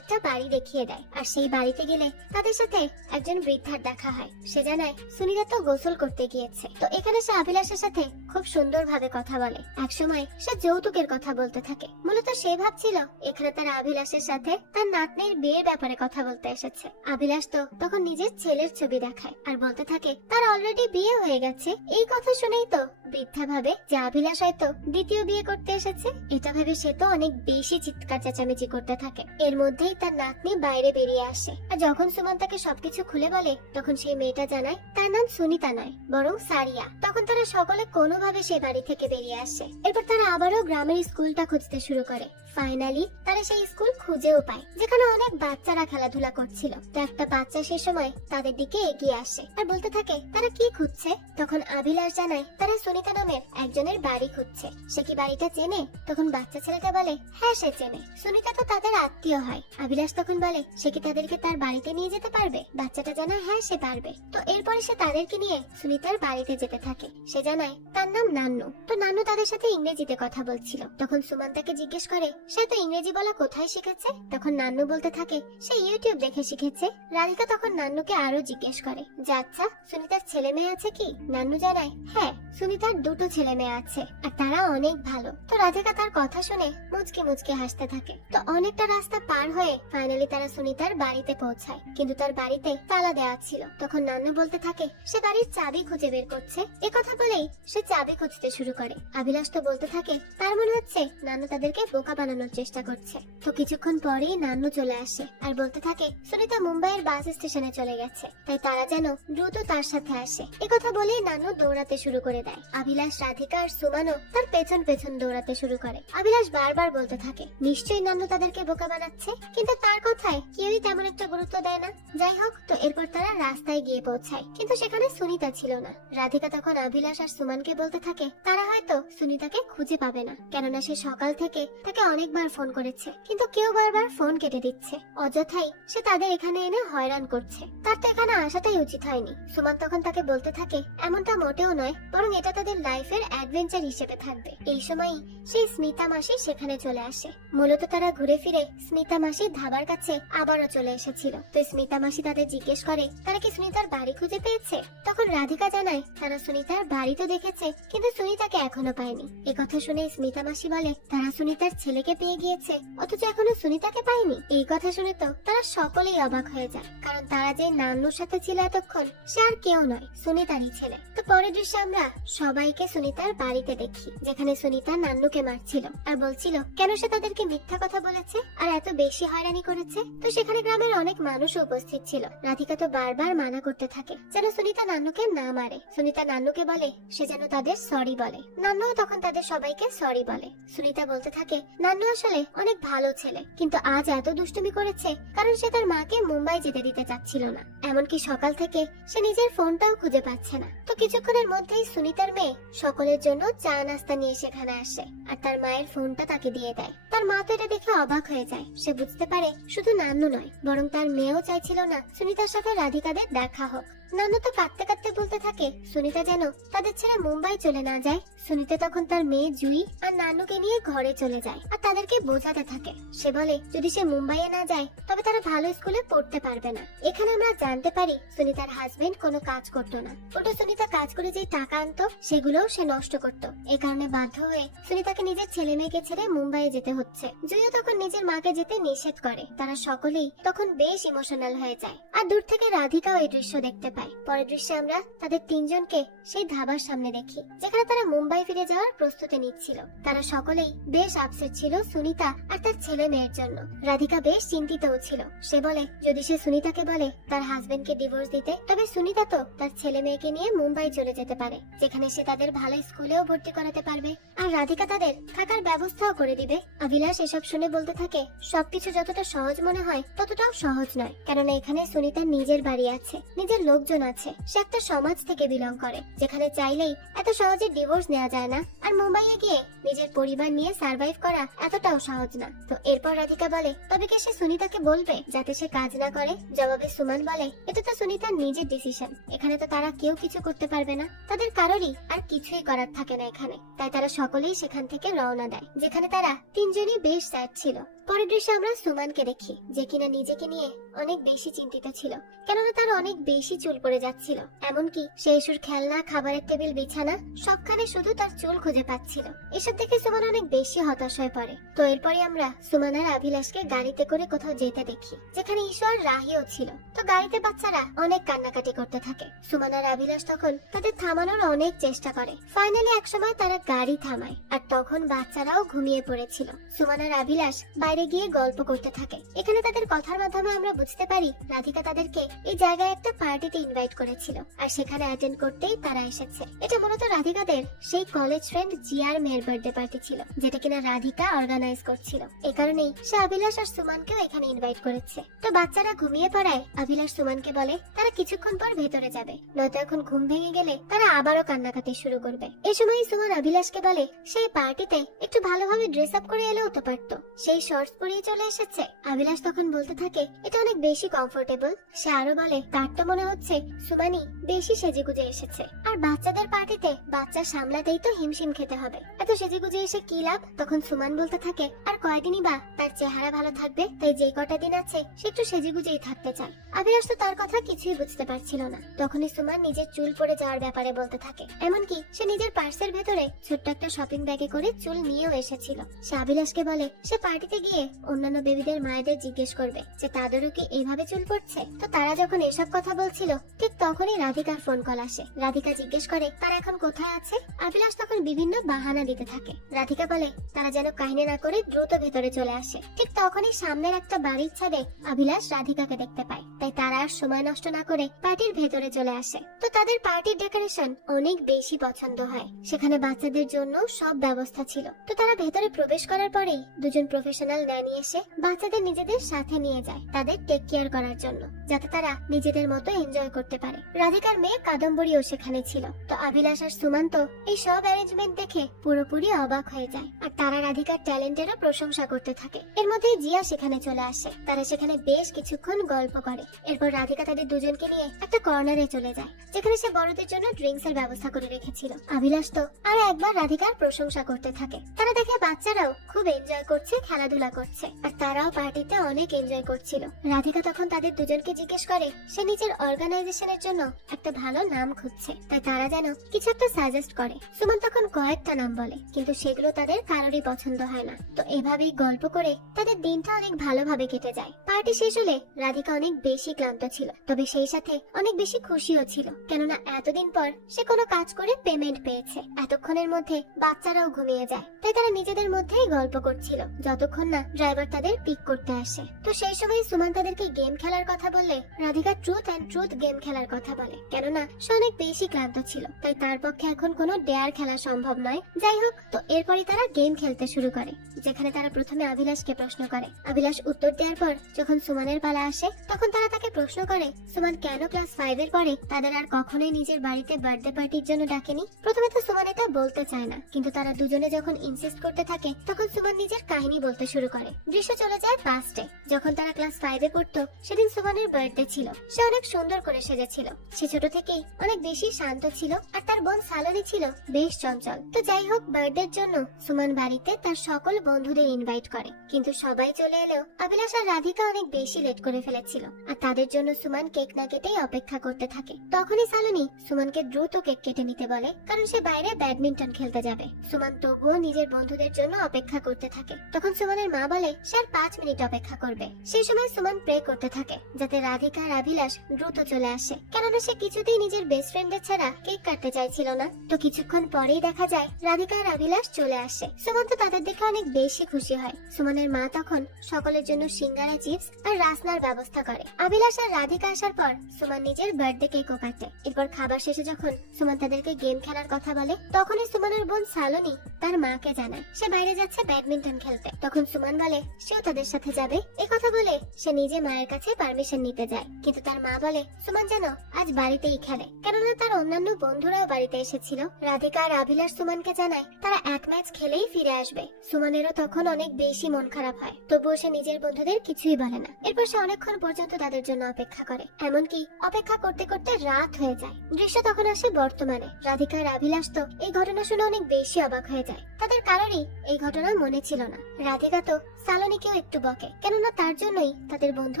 একটা বাড়ি দেখিয়ে দেয়। আর সেই বাড়িতে গেলে তাদের সাথে একজন বৃদ্ধার দেখা হয়। সে জানায় সুনিতা তো গোসল করতে গিয়েছে। তো এখানে সে অভিলাষের সাথে খুব সুন্দর ভাবে কথা বলে। একসময় সে যৌতুকের কথা বলতে থাকে। মূলত সে ভাবছিল এখানে তার অভিলাষের সাথে তার নাতনির বিয়ের ব্যাপারে কথা বলতে এসেছে। অভিলাষ তো তখন নিজের ছেলের ছবি দেখায় আর বলতে থাকে তার অলরেডি বিয়ে হয়ে গেছে। এই কথা শুনেই তো বৃদ্ধা ভাবে যে অভিলাষ হয়তো দ্বিতীয় বিয়ে করতে এসেছে। এটা ভেবে সে তো অনেক বেশি চিৎকার চেঁচামেচি করতে থাকে। এর মধ্যেই তার নাতনি বাইরে বেরিয়ে আসে। আর যখন সুমন তাকে সবকিছু খুলে বলে তখন সেই মেয়েটা জানায় তার নাম সুনিতা নয়, বরং সারিয়া। তখন তারা সকলে কোনোভাবে সে বাড়ি থেকে বেরিয়ে আসে। এরপর তারা আবারও গ্রামের স্কুলটা খুঁজতে শুরু করে। ফাইনালি তারা সেই স্কুল খুঁজেও পায়, যেখানে অনেক বাচ্চারা খেলাধুলা করছিল। তো একটা বাচ্চা সে সময় তাদের দিকে এগিয়ে আসে আর বলতে থাকে তারা কি খুঁজছে। তখন অভিলাষ জানায় তারা সুনিতা নামের একজনের বাড়ি খুঁজছে। সে কি বাড়িটা চেনে? তখন বাচ্চা ছেলেটা বলে হ্যাঁ সে চেনে, সুনিতা তো তাদের আত্মীয় হয়। অভিলাষ তখন বলে সে কি তাদেরকে তার বাড়িতে নিয়ে যেতে পারবে? বাচ্চাটা জানায় হ্যাঁ সে পারবে। তো এরপরে সে তাদেরকে নিয়ে সুনিতার বাড়িতে যেতে থাকে। সে জানায় তার নাম নান্নু। তো নান্নু তাদের সাথে ইংরেজিতে কথা বলছিল। তখন সুমান তাকে জিজ্ঞেস করে সে তো ইংরেজি বলা কোথায় শিখেছে? তখন নান্নু বলতে থাকে সে ইউটিউব দেখে শিখেছে। রাধিকা তখন নান্নুকে আরো জিজ্ঞেস করে যে আচ্ছা সুনিতার ছেলে মেয়ে আছে কি? নান্নু জানায় হ্যাঁ সুনিতার দুটো ছেলে মেয়ে আছে আর তারা অনেক ভালো। তো রাধিকা তার কথা শুনে মুচকি মুচকি হাসতে থাকে। তো অনেকটা রাস্তা পার হয়ে ফাইনালি তারা সুনিতার বাড়িতে পৌঁছায়, কিন্তু তার বাড়িতে তালা দেওয়া ছিল। তখন নান্নু বলতে থাকে সে বাড়ির চাবি খুঁজে বের করছে। এ কথা বলেই সে চাবি খুঁজতে শুরু করে। অভিলাষ তো বলতে থাকে তার মনে হচ্ছে নান্নু তাদেরকে বোকা বানানোর চেষ্টা করছে। তো কিছুক্ষণ পরেই নান্নু চলে আসে আর বলতে থাকে সুনিতা মুম্বাইয়ের বাস স্টেশনে চলে গেছে, তাই তারা যেন দ্রুত তার সাথে আসে। এ কথা বলেই নান্নু দৌড়াতে শুরু করে দেয়। অভিলাষ, রাধিকা আর সুমানও তার পেছন পেছন দৌড়াতে শুরু করে। অভিলাষ বারবার বলতে থাকে নিশ্চয়ই নান্নু তাদেরকে বোকা বানাচ্ছে, কিন্তু তার কথায় কেউই তেমন একটা গুরুত্ব দেয় না। যাই হোক, তো এরপর তারা রাস্তায় গিয়ে পৌঁছায়, কিন্তু সেখানে সুনিতা ছিল না। রাধিকা তখন অভিলাষ আর সুমানকে বলতে থাকে তারা হয়তো সুনিতাকে খুঁজে পাবে না, কেননা সে সকাল থেকে তাকে অনেকবার ফোন করেছে, কিন্তু কেউ বারবার ফোন কেটে দিচ্ছে। অযথাই সে তাদের এখানে এনে হয়রান করছে, তার তো এখানে আসাটাই উচিত হয়নি। সুমান তখন তাকে বলতে থাকে এমনটা মোটেও নয়, বরং এটা তাদের লাইফের অ্যাডভেঞ্চার হিসেবে থাকবে। এই সময়ই সেই স্মিতা মাসি সেখানে চলে আসে। মূলত তারা ঘুরে ফিরে স্মিতা মাসির ধাবার কাছে আবারও চলে এসেছিল। তো স্মিতা মাসি তাদের জিজ্ঞেস করে তারা কি সুনিতার বাড়ি খুঁজে পেয়েছে? তখন রাধিকা জানায় তারা সুনিতার বাড়ি তো দেখেছে, কিন্তু সুনিতাকে এখনো পায়নি। এ কথা শুনে স্মিতা মাসি বলে তারা সুনিতার ছেলেকে পেয়ে গিয়েছে, অথচ এখনো সুনিতাকে পায়নি। এই কথা শুনে তো তারা সকলেই অবাক হয়ে যায়, কারণ তারা যে নান্নুর সাথে ছিল এতক্ষণ সে আর কেউ নয়, সুনিতারই ছেলে। তো পরের দৃশ্যে আমরা সবাইকে সুনিতার বাড়িতে দেখি, যেখানে সুনিতা নান্নুকে মারছিল আর বলছিল কেন সে তাদেরকে মিথ্যা কথা বলেছে আর এত বেশি হয়রানি করেছে। তো সেখানে গ্রামের অনেক মানুষ উপস্থিত ছিল। রাধিকা তো বারবার মানা করতে থাকে যেন সুনিতা নান্নুকে না মারে। সুনিতা নান্নুকে বলে সে যেন তাদের সরি বলে। নান্নু তখন তাদের সবাইকে সরি বলে। সুনিতা বলতে থাকে নান্নু আসলে অনেক ভালো ছেলে, কিন্তু আজ এত দুষ্টুমি করেছে কারণ সে তার মাকে মুম্বাই যেতে দিতে চাচ্ছিল না। এমনকি সকাল থেকে সে নিজের ফোনটাও খুঁজে পাচ্ছে না। তো কিছুক্ষণের মধ্যেই সুনিতার মেয়ে সকলের জন্য চা নাস্তা নিয়ে সেখানে আসে আর তার মায়ের ফোনটা তাকে দিয়ে দেয়। তার মা তো এটা দেখে অবাক হয়ে যায়। সে বুঝতে পারে শুধু নান্নু নয়, বরং তার মেয়েও চাইছিল না সুনিতার সাথে রাধিকাদের দেখা হোক। নান্নু তো কাঁদতে কাঁদতে বলতে থাকে সুনিতা যেন তাদের ছেড়ে মুম্বাই চলে না যায়। সুনিতা তখন তার মেয়ে জুই আর নান্নুকে নিয়ে ঘরে চলে যায় আর তাদেরকে বোঝাতে থাকে। সে বলে যদি সে মুম্বাইয়ে না যায় তবে তারা ভালো স্কুলে পড়তে পারবে না। এখানে আমরা জানতে পারি সুনিতার হাজবেন্ড কোনো কাজ করতো না, ওটা সুনিতা কাজ করে যে টাকা আনতো সেগুলোও সে নষ্ট করতো। এই কারণে বাধ্য হয়ে সুনিতাকে নিজের ছেলে মেয়েকে ছেড়ে মুম্বাইয়ে যেতে হচ্ছে। জুইও তখন নিজের মাকে যেতে নিষেধ করে। তারা সকলেই তখন বেশ ইমোশনাল হয়ে যায় আর দূর থেকে রাধিকাও এই দৃশ্য দেখতে পায়। পরের দৃশ্যে আমরা তাদের তিনজনকে সেই ধাবার সামনে দেখি, যেখানে তারা মুম্বাই ফিরে যাওয়ার প্রস্তুতি নিচ্ছিল। তারা সকলেই বেশ আপসেট ছিল সুনিতা আর তার ছেলে মেয়ের জন্য। রাধিকা বেশ চিন্তিতও ছিল। সে বলে যদি সে সুনিতাকে বলে তার হাজবেন্ডকে ডিভোর্স দিতে, তবে সুনিতা তো তার ছেলে মেয়েকে নিয়ে মুম্বাই চলে যেতে পারে, যেখানে সে তাদের ভালো স্কুলেও ভর্তি করাতে পারবে আর রাধিকা তাদের থাকার ব্যবস্থাও করে দিবে। অভিলাষ এসব শুনে বলতে থাকে সবকিছু যতটা সহজ মনে হয় ততটাও সহজ নয়, কেননা এখানে সুনিতার নিজের বাড়ি আছে, নিজের লোকজন আছে। সে একটা সমাজ থেকে বিলং করে, যেখানে চাইলেই এত সহজে ডিভোর্স নেওয়া যায় না। আর মুম্বাইয়ে গিয়ে নিজের পরিবার নিয়ে সার্ভাইভ করা এতটাও সহজ না। তো এরপর রাধিকা বলে তবে কি সে সুনিতাকে বলবে যাতে সে কাজ না করে? জবাবে সুমান বলে এটা তো সুনিতার নিজের ডিসিশন, এখানে তো তারা কেউ কিছু করতে পারবে না, তাদের কারোরই আর কিছুই করার থাকে না এখানে। তাই তারা সকলেই সেখান থেকে রওনা দেয়, যেখানে তারা তিনজনই বেশ স্যাড ছিল। পরের দৃশ্যে আমরা সুমানকে দেখি, যে কিনা নিজেকে নিয়ে অনেক বেশি চিন্তিত ছিল, কেননা তার অনেক বেশি চুল পড়ে যাচ্ছিল। এমনকি শিশুর খেলনা, খাবারের টেবিল, বিছানা সবখানে শুধু তার চুল খুঁজে পাচ্ছিল। এসব দেখে সুমান অনেক বেশি হতাশ হয়ে পড়ে। তো এরপরে আমরা সুমান আর অভিলাষকে গাড়িতে করে কোথাও যেতে দেখি, যেখানে ঈশু আর রাহিও ছিল। তো গাড়িতে বাচ্চারা অনেক কান্নাকাটি করতে থাকে। সুমান আর অভিলাষ তখন তাদের থামানোর অনেক চেষ্টা করে। ফাইনালি একসময় তারা গাড়ি থামায় আর তখন বাচ্চারাও ঘুমিয়ে পড়েছিল। সুমান আর অভিলাষ বাইরে গিয়ে গল্প করতে থাকে। এখানে তাদের কথার মাধ্যমে আমরা বুঝতে পারি রাধিকা তাদেরকে এই জায়গায় একটা পার্টিতে ইনভাইট করেছিল আর সেখানে অ্যাটেন্ড করতেই তারা এসেছে। এটা মূলত রাধিকাদের সেই কলেজ ফ্রেন্ড জিয়ার মেয়ের বার্থডে পার্টি ছিল, যেটা কিনা রাধিকা অর্গানাইজ করছিল। এই কারণেই সে অভিলাষ আর সুমানকেও এখানে ইনভাইট করেছে। তো বাচ্চারা ঘুমিয়ে পড়ায় অভিলাষ সুমানকে বলে তারা কিছুক্ষণ পর ভেতরে যাবে, নয়তো এখন ঘুম ভেঙে গেলে তারা আবারও কান্নাকাটি শুরু করবে। এই সময় সুমান অভিলাষকে বলে সেই পার্টিতে একটু ভালোভাবে ড্রেস আপ করে এলেও তো পারতো। সেই শর্ট শর্টস পরেই চলে এসেছে। অভিলাষ তখন বলতে থাকে এটা অনেক বেশি কমফোর্টেবল। সে আরো বলে তার তো মনে হচ্ছে সুমানি বেশি সেজেগুজে এসেছে, আর বাচ্চাদের পার্টিতে বাচ্চা সামলাতেই তো হিমশিম খেতে হবে, এত সেজেগুজে এসে কি লাভ। তখন সুমান বলতে থাকে আর কয়দিনই বা তার চেহারা ভালো থাকবে, তাই যে কটা দিন আছে সে একটু সেজেগুজেই থাকতে চায়। অভিলাষ তো তার কথা কিছুই বুঝতে পারছিল না। তখনই সুমান নিজের চুল পড়ে যাওয়ার ব্যাপারে বলতে থাকে, এমনকি সে নিজের পার্সের ভেতরে ছোট্ট একটা শপিং ব্যাগে করে চুল নিয়েও এসেছিল। সে অভিলাষকে বলে সে পার্টিতে গিয়ে অন্যান্য বেবিদের মায়েদের জিজ্ঞেস করবে যে তাদেরও কি এইভাবে চুল পড়ছে। তো তারা যখন এসব কথা বলছিল ঠিক তখনই রাধিকার ফোন কল আসে। রাধিকা জিজ্ঞেস করে তারা এখন কোথায় আছে। অভিলাষ তখন বিভিন্ন বাহানা দিতে থাকে। রাধিকা বলে তারা যেন কাহিনী না করে দ্রুত ভেতরে চলে আসে। ঠিক তখনই সামনের একটা বাড়ির ছাদে অভিলাষ রাধিকাকে দেখতে পায়, তাই তারা আর সময় নষ্ট না করে পার্টির ভেতরে চলে আসে। তো তাদের পার্টির ডেকোরেশন অনেক বেশি পছন্দ হয়, সেখানে বাচ্চাদের জন্য সব ব্যবস্থা ছিল। তো তারা ভেতরে প্রবেশ করার পরেই দুজন প্রফেশনাল ন্যানি এসে বাচ্চাদের নিজেদের সাথে নিয়ে যায় তাদের টেক কেয়ার করার জন্য, যাতে তারা নিজেদের মতো এনজয় করতে পারে। রাধিকার মেয়ে কাদম্বরীও সেখানে ছিল। তো অভিলাষ আর সুমন্ত এই সব অ্যারেঞ্জমেন্ট দেখে পুরোপুরি অবাক হয়ে যায়, আর তারা রাধিকার ট্যালেন্টেরও প্রশংসা করতে থাকে। এর মধ্যে জিয়া সেখানে চলে আসে। তারা সেখানে বেশ কিছুক্ষণ গল্প করে। এরপর রাধিকা তাদের দুজনকে নিয়ে একটা কর্নারে চলে যায়, যেখানে সে বড়দের জন্য ড্রিঙ্কস এর ব্যবস্থা করে রেখেছিল। অভিলাষ তো আর একবার রাধিকার প্রশংসা করতে থাকে। তারা দেখে বাচ্চারাও খুব এনজয় করছে, খেলাধুলা করছে, আর তারাও পার্টিতে অনেক এনজয় করছিল। রাধিকা তখন তাদের দুজনকে জিজ্ঞেস করে সে নিজের অর্গানাইজেশনের জন্য একটা ভালো নাম খুঁজছে, তাই তারা যেন কিছু একটা সাজেস্ট করে। সুমন তখন কয়েকটা নাম বলে, কিন্তু সেগুলো তাদের কারোরই পছন্দ হয় না। তো এভাবেই গল্প করে তাদের দিনটা অনেক ভালোভাবে কেটে যায়। পার্টি শেষ হলে রাধিকা অনেক বেশি ক্লান্ত ছিল, তবে সেই সাথে অনেক বেশি খুশিও ছিল, কেননা এতদিন পর সে কোনো কাজ করে পেমেন্ট পেয়েছে। এতক্ষণের মধ্যে বাচ্চারাও ঘুমিয়ে যায়, তাই তারা নিজেদের মধ্যেই গল্প করছিল যতক্ষণ না ড্রাইভার তাদের পিক করতে আসে। তো সেই সময় সুমন তাদেরকে গেম খেলার কথা বললে Radhika truth and truth game খেলার কথা বলে, কেননা সে অনেক বেশি ক্লান্ত ছিল, তাই তার পক্ষে এখন কোনো ডেয়ার খেলা সম্ভব নয়। যাই হোক, তো এরপরই তারা গেম খেলতে শুরু করে, যেখানে তারা প্রথমে অভিলাষকে প্রশ্ন করে। অভিলাষ উত্তর দেওয়ার পর যখন সুমনের পালা আসে, তখন তারা তাকে প্রশ্ন করে সুমন কেন ক্লাস 5 এর পরে তাদের আর কখনোই নিজের বাড়িতে বার্থডে পার্টির জন্য ডাকেনি। প্রথমে তো সুমন এটা বলতে চায় না, কিন্তু তারা দুজনে যখন ইনসিস্ট করতে থাকে তখন সুমন নিজের কাহিনী বলতে শুরু করে। দৃশ্য চলে যায় পাস্টে, যখন তারা ক্লাস 5 এ পড়তো। সেদিন সুমনের বার্থডে ছিল। সে অনেক সুন্দর করে সেজেছিল। সে ছোট থেকেই অনেক বেশি শান্ত ছিল, আর তার বোন সালনি ছিল বেশ চঞ্চল। তো যাই হোক, বার্থডের জন্য সুমন বাড়িতে তার সকল বন্ধুদের ইনভাইট করে, কিন্তু সবাই চলে এলেও অভিলাষ আর রাধিকা অনেক বেশি লেট করে ফেলেছিল, আর তাদের জন্য সুমন কেক না কেটেই অপেক্ষা করতে থাকে। তখনই সালনি সুমনকে দ্রুত কেক কেটে নিতে বলে, কারণ সে বাইরে ব্যাডমিন্টন খেলতে যাবে। সুমন তবুও নিজের বন্ধুদের জন্য অপেক্ষা করতে থাকে। তখন সুমনের মা বলে সে আর 5 মিনিট অপেক্ষা করবে। সেই সময় সুমন প্রে করতে থাকে যাতে রাধিকা আর অভিলাষ দ্রুত চলে আসে, কেননা সে কিছুতেই নিজের বেস্ট ফ্রেন্ডের ছাড়া কেক কাটতে চাইছিল না। তো কিছুক্ষণ পরেই দেখা যায় রাধিকা আর অভিলাষ চলে আসে। সুমন তো তাদের দেখে অনেক বেশি খুশি হয়। সুমনের মা তখন সকলের জন্য সিঙ্গারা, চিপস আর রাসনার ব্যবস্থা করে। অভিলাষ আর রাধিকা আসার পর সুমন নিজের বার্থডে কেকও কাটে। এরপর খাবার শেষে যখন সুমন তাদেরকে গেম খেলার কথা বলে, তখনই সুমনের বোন সালনি তার মাকে জানায় সে বাইরে যাচ্ছে ব্যাডমিন্টন খেলতে। তখন সুমন বলে সেও তাদের সাথে যাবে। এই কথা বলে সে নিজে মায়ের কাছে পারমিশন নিতে যায়, কিন্তু তার মা বলে সুমন যেন আজ বাড়িতেই খেলে, কেননা তার অন্যান্য বন্ধুরাও বাড়িতে এসেছিল। রাধিকা আর অভিলাষ সুমনকে জানায় তারা এক ম্যাচ খেলেই ফিরে আসবে। সুমনেরও তখন অনেক বেশি মন খারাপ হয়, তবুও সে নিজের বন্ধুদের কিছুই বলে না। এরপর সে অনেকক্ষণ পর্যন্ত তাদের জন্য অপেক্ষা করে, এমনকি অপেক্ষা করতে করতে রাত হয়ে যায়। দৃশ্য তখন আসে বর্তমানে। রাধিকা আর অভিলাষ তো এই ঘটনা শুনে অনেক বেশি অবাক হয়ে যায়। তাদের কারোরই এই ঘটনা মনে ছিল না। রাধিকা তো সালনিকেও একটু বকে, কেননা তার জন্যই তাদের বন্ধু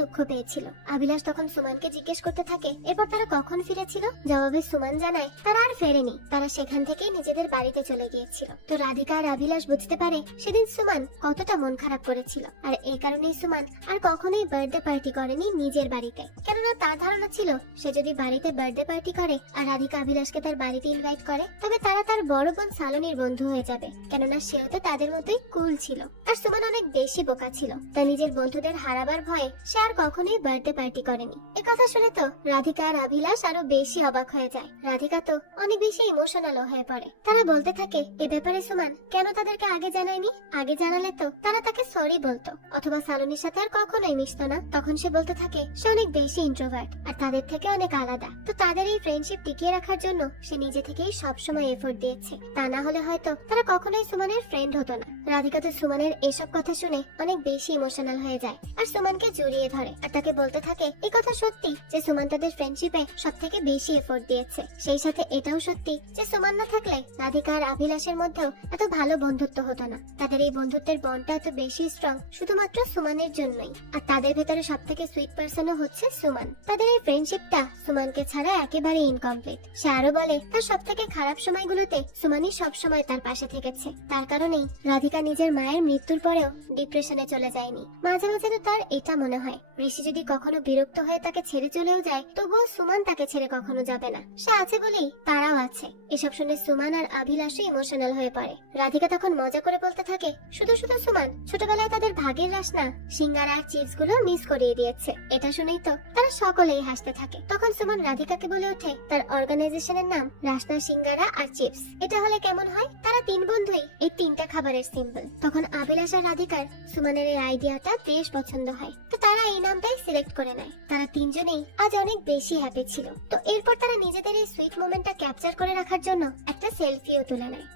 দুঃখ পেয়েছিল। অভিলাষ তখন সুমনকে জিজ্ঞেস করতে থাকে এরপর তারা কখন ফিরেছিল। জবাবে সুমন জানায় তারা আর ফেরেনি, তারা সেখান থেকেই নিজেদের বাড়িতে চলে গিয়েছিল। তো রাধিকা আর অভিলাষ বুঝতে পারে সেদিন সুমন কতটা মন খারাপ করেছিল, আর এই কারণেই সুমন আর কখনোই বার্থডে পার্টি করেনি নিজের বাড়িতে, কেননা তার ধারণা ছিল সে যদি বাড়িতে বার্থডে পার্টি করে আর রাধিকা অভিলাষকে তার বাড়িতে ইনভাইট করে, তবে তারা তার বড় বোন সালনির বন্ধু হয়ে যাবে, কেননা সেও তো তাদের মতোই কুল ছিল। আর সুমন অনেক বেশি বোকা ছিল, তাই নিজের বন্ধুদের হারাবার ভয়ে সে আর কখনোই বার্থডে পার্টি করেনি। এ কথা শুনে তো রাধিকা আর অভিলাষ আরো বেশি অবাক হয়ে যায়। রাধিকা তো অনেক বেশি ইমোশনাল হয়ে পড়ে। তারা বলতে থাকে এ ব্যাপারে সুমন কেন তাদেরকে আগে জানায়নি, আগে জানালে তো তারা তাকে সরি বলতো, অথবা সালনির সাথে আর কখনোই মিশতো না। তখন সে বলতে থাকে সে অনেক বেশি ইন্ট্রোভার্ট আর তাদের থেকে অনেক আলাদা। তো তাদের এই ফ্রেন্ডশিপ টিকিয়ে রাখার জন্য সে নিজে থেকেই সবসময় এফোর্ট দিয়েছে, তা না হলে হয়তো তারা কখনোই সুমনের ফ্রেন্ড হতো না। রাধিকা তো সুমনের এসব কথা শুনে অনেক বেশি ইমোশনাল হয়ে যায় আর সুমনকে জড়িয়ে ধরে আর তাকে বলতে থাকে এই কথা সত্যি যে সুমন তাদের ফ্রেন্ডশিপে সবথেকে বেশি এফোর্ট দিয়েছে, সেই সাথে এটাও সত্যি যে সুমন না থাকলে রাধিকা আর অভিলাষের মধ্যেও এত ভালো বন্ধুত্ব হতো না। তাদের এই বন্ধুত্বের বন্ডটা এত বেশি স্ট্রং শুধুমাত্র সুমনের জন্যই, আর তাদের ভেতরে সবথেকে সুইট পার্সনও হচ্ছে সুমন। তাদের এই ফ্রেন্ডশিপটা সুমনকে ছাড়া একেবারে ইনকমপ্লিট। সে আরো বলে তার সবথেকে খারাপ সময়গুলোতে সুমনই সবসময় তার পাশে থেকেছে। তার কারণেই রাধিকা নিজের মায়ের মৃত্যুর পরেও ডিপ্রেশনে চলে যায়নি। মাঝে মাঝে তো তার এটা মনে হয় ঋষি যদি কখনো বিরক্ত হয়ে তাকে ছেড়ে চলেও যায় তবুও সুমন তাকে ছেড়ে কখনো যাবে না, সে আছে বলেই তারাও আছে। এসব শুনে সুমন আর অভিলাষী ইমোশনাল হয়ে পড়ে। রাধিকা তখন মজা করে বলতে থাকে শুধু শুধু সুমন ছোটবেলায় তাদের ভাগের রাসনা সিঙ্গারা আর চিপস গুলো মিস করিয়ে দিয়েছে। এটা শুনেই তো তারা সকলেই হাসতে থাকে। তখন সুমন রাধিকাকে বলে ওঠে তার অর্গানাইজেশনের নাম রাসনা সিঙ্গারা আর চিপস। এটা হলে কেমন হয়? তারা তিন বন্ধুই এই তিনটা খাবারের সিম্বল। তখন অভিলাষ আর রাধিকার সুমনের এই আইডিয়াটা বেশ পছন্দ হয়, তো তারা এই নামটাই সিলেক্ট করে নেয়। তারা তিনজনেই আজ অনেক বেশি হ্যাপি ছিল। তো এরপর তারা নিজেদের এই সুইট মোমেন্টটা ক্যাপচার করে রাখার জন্য একটা সেলফিও তুলে নেয়।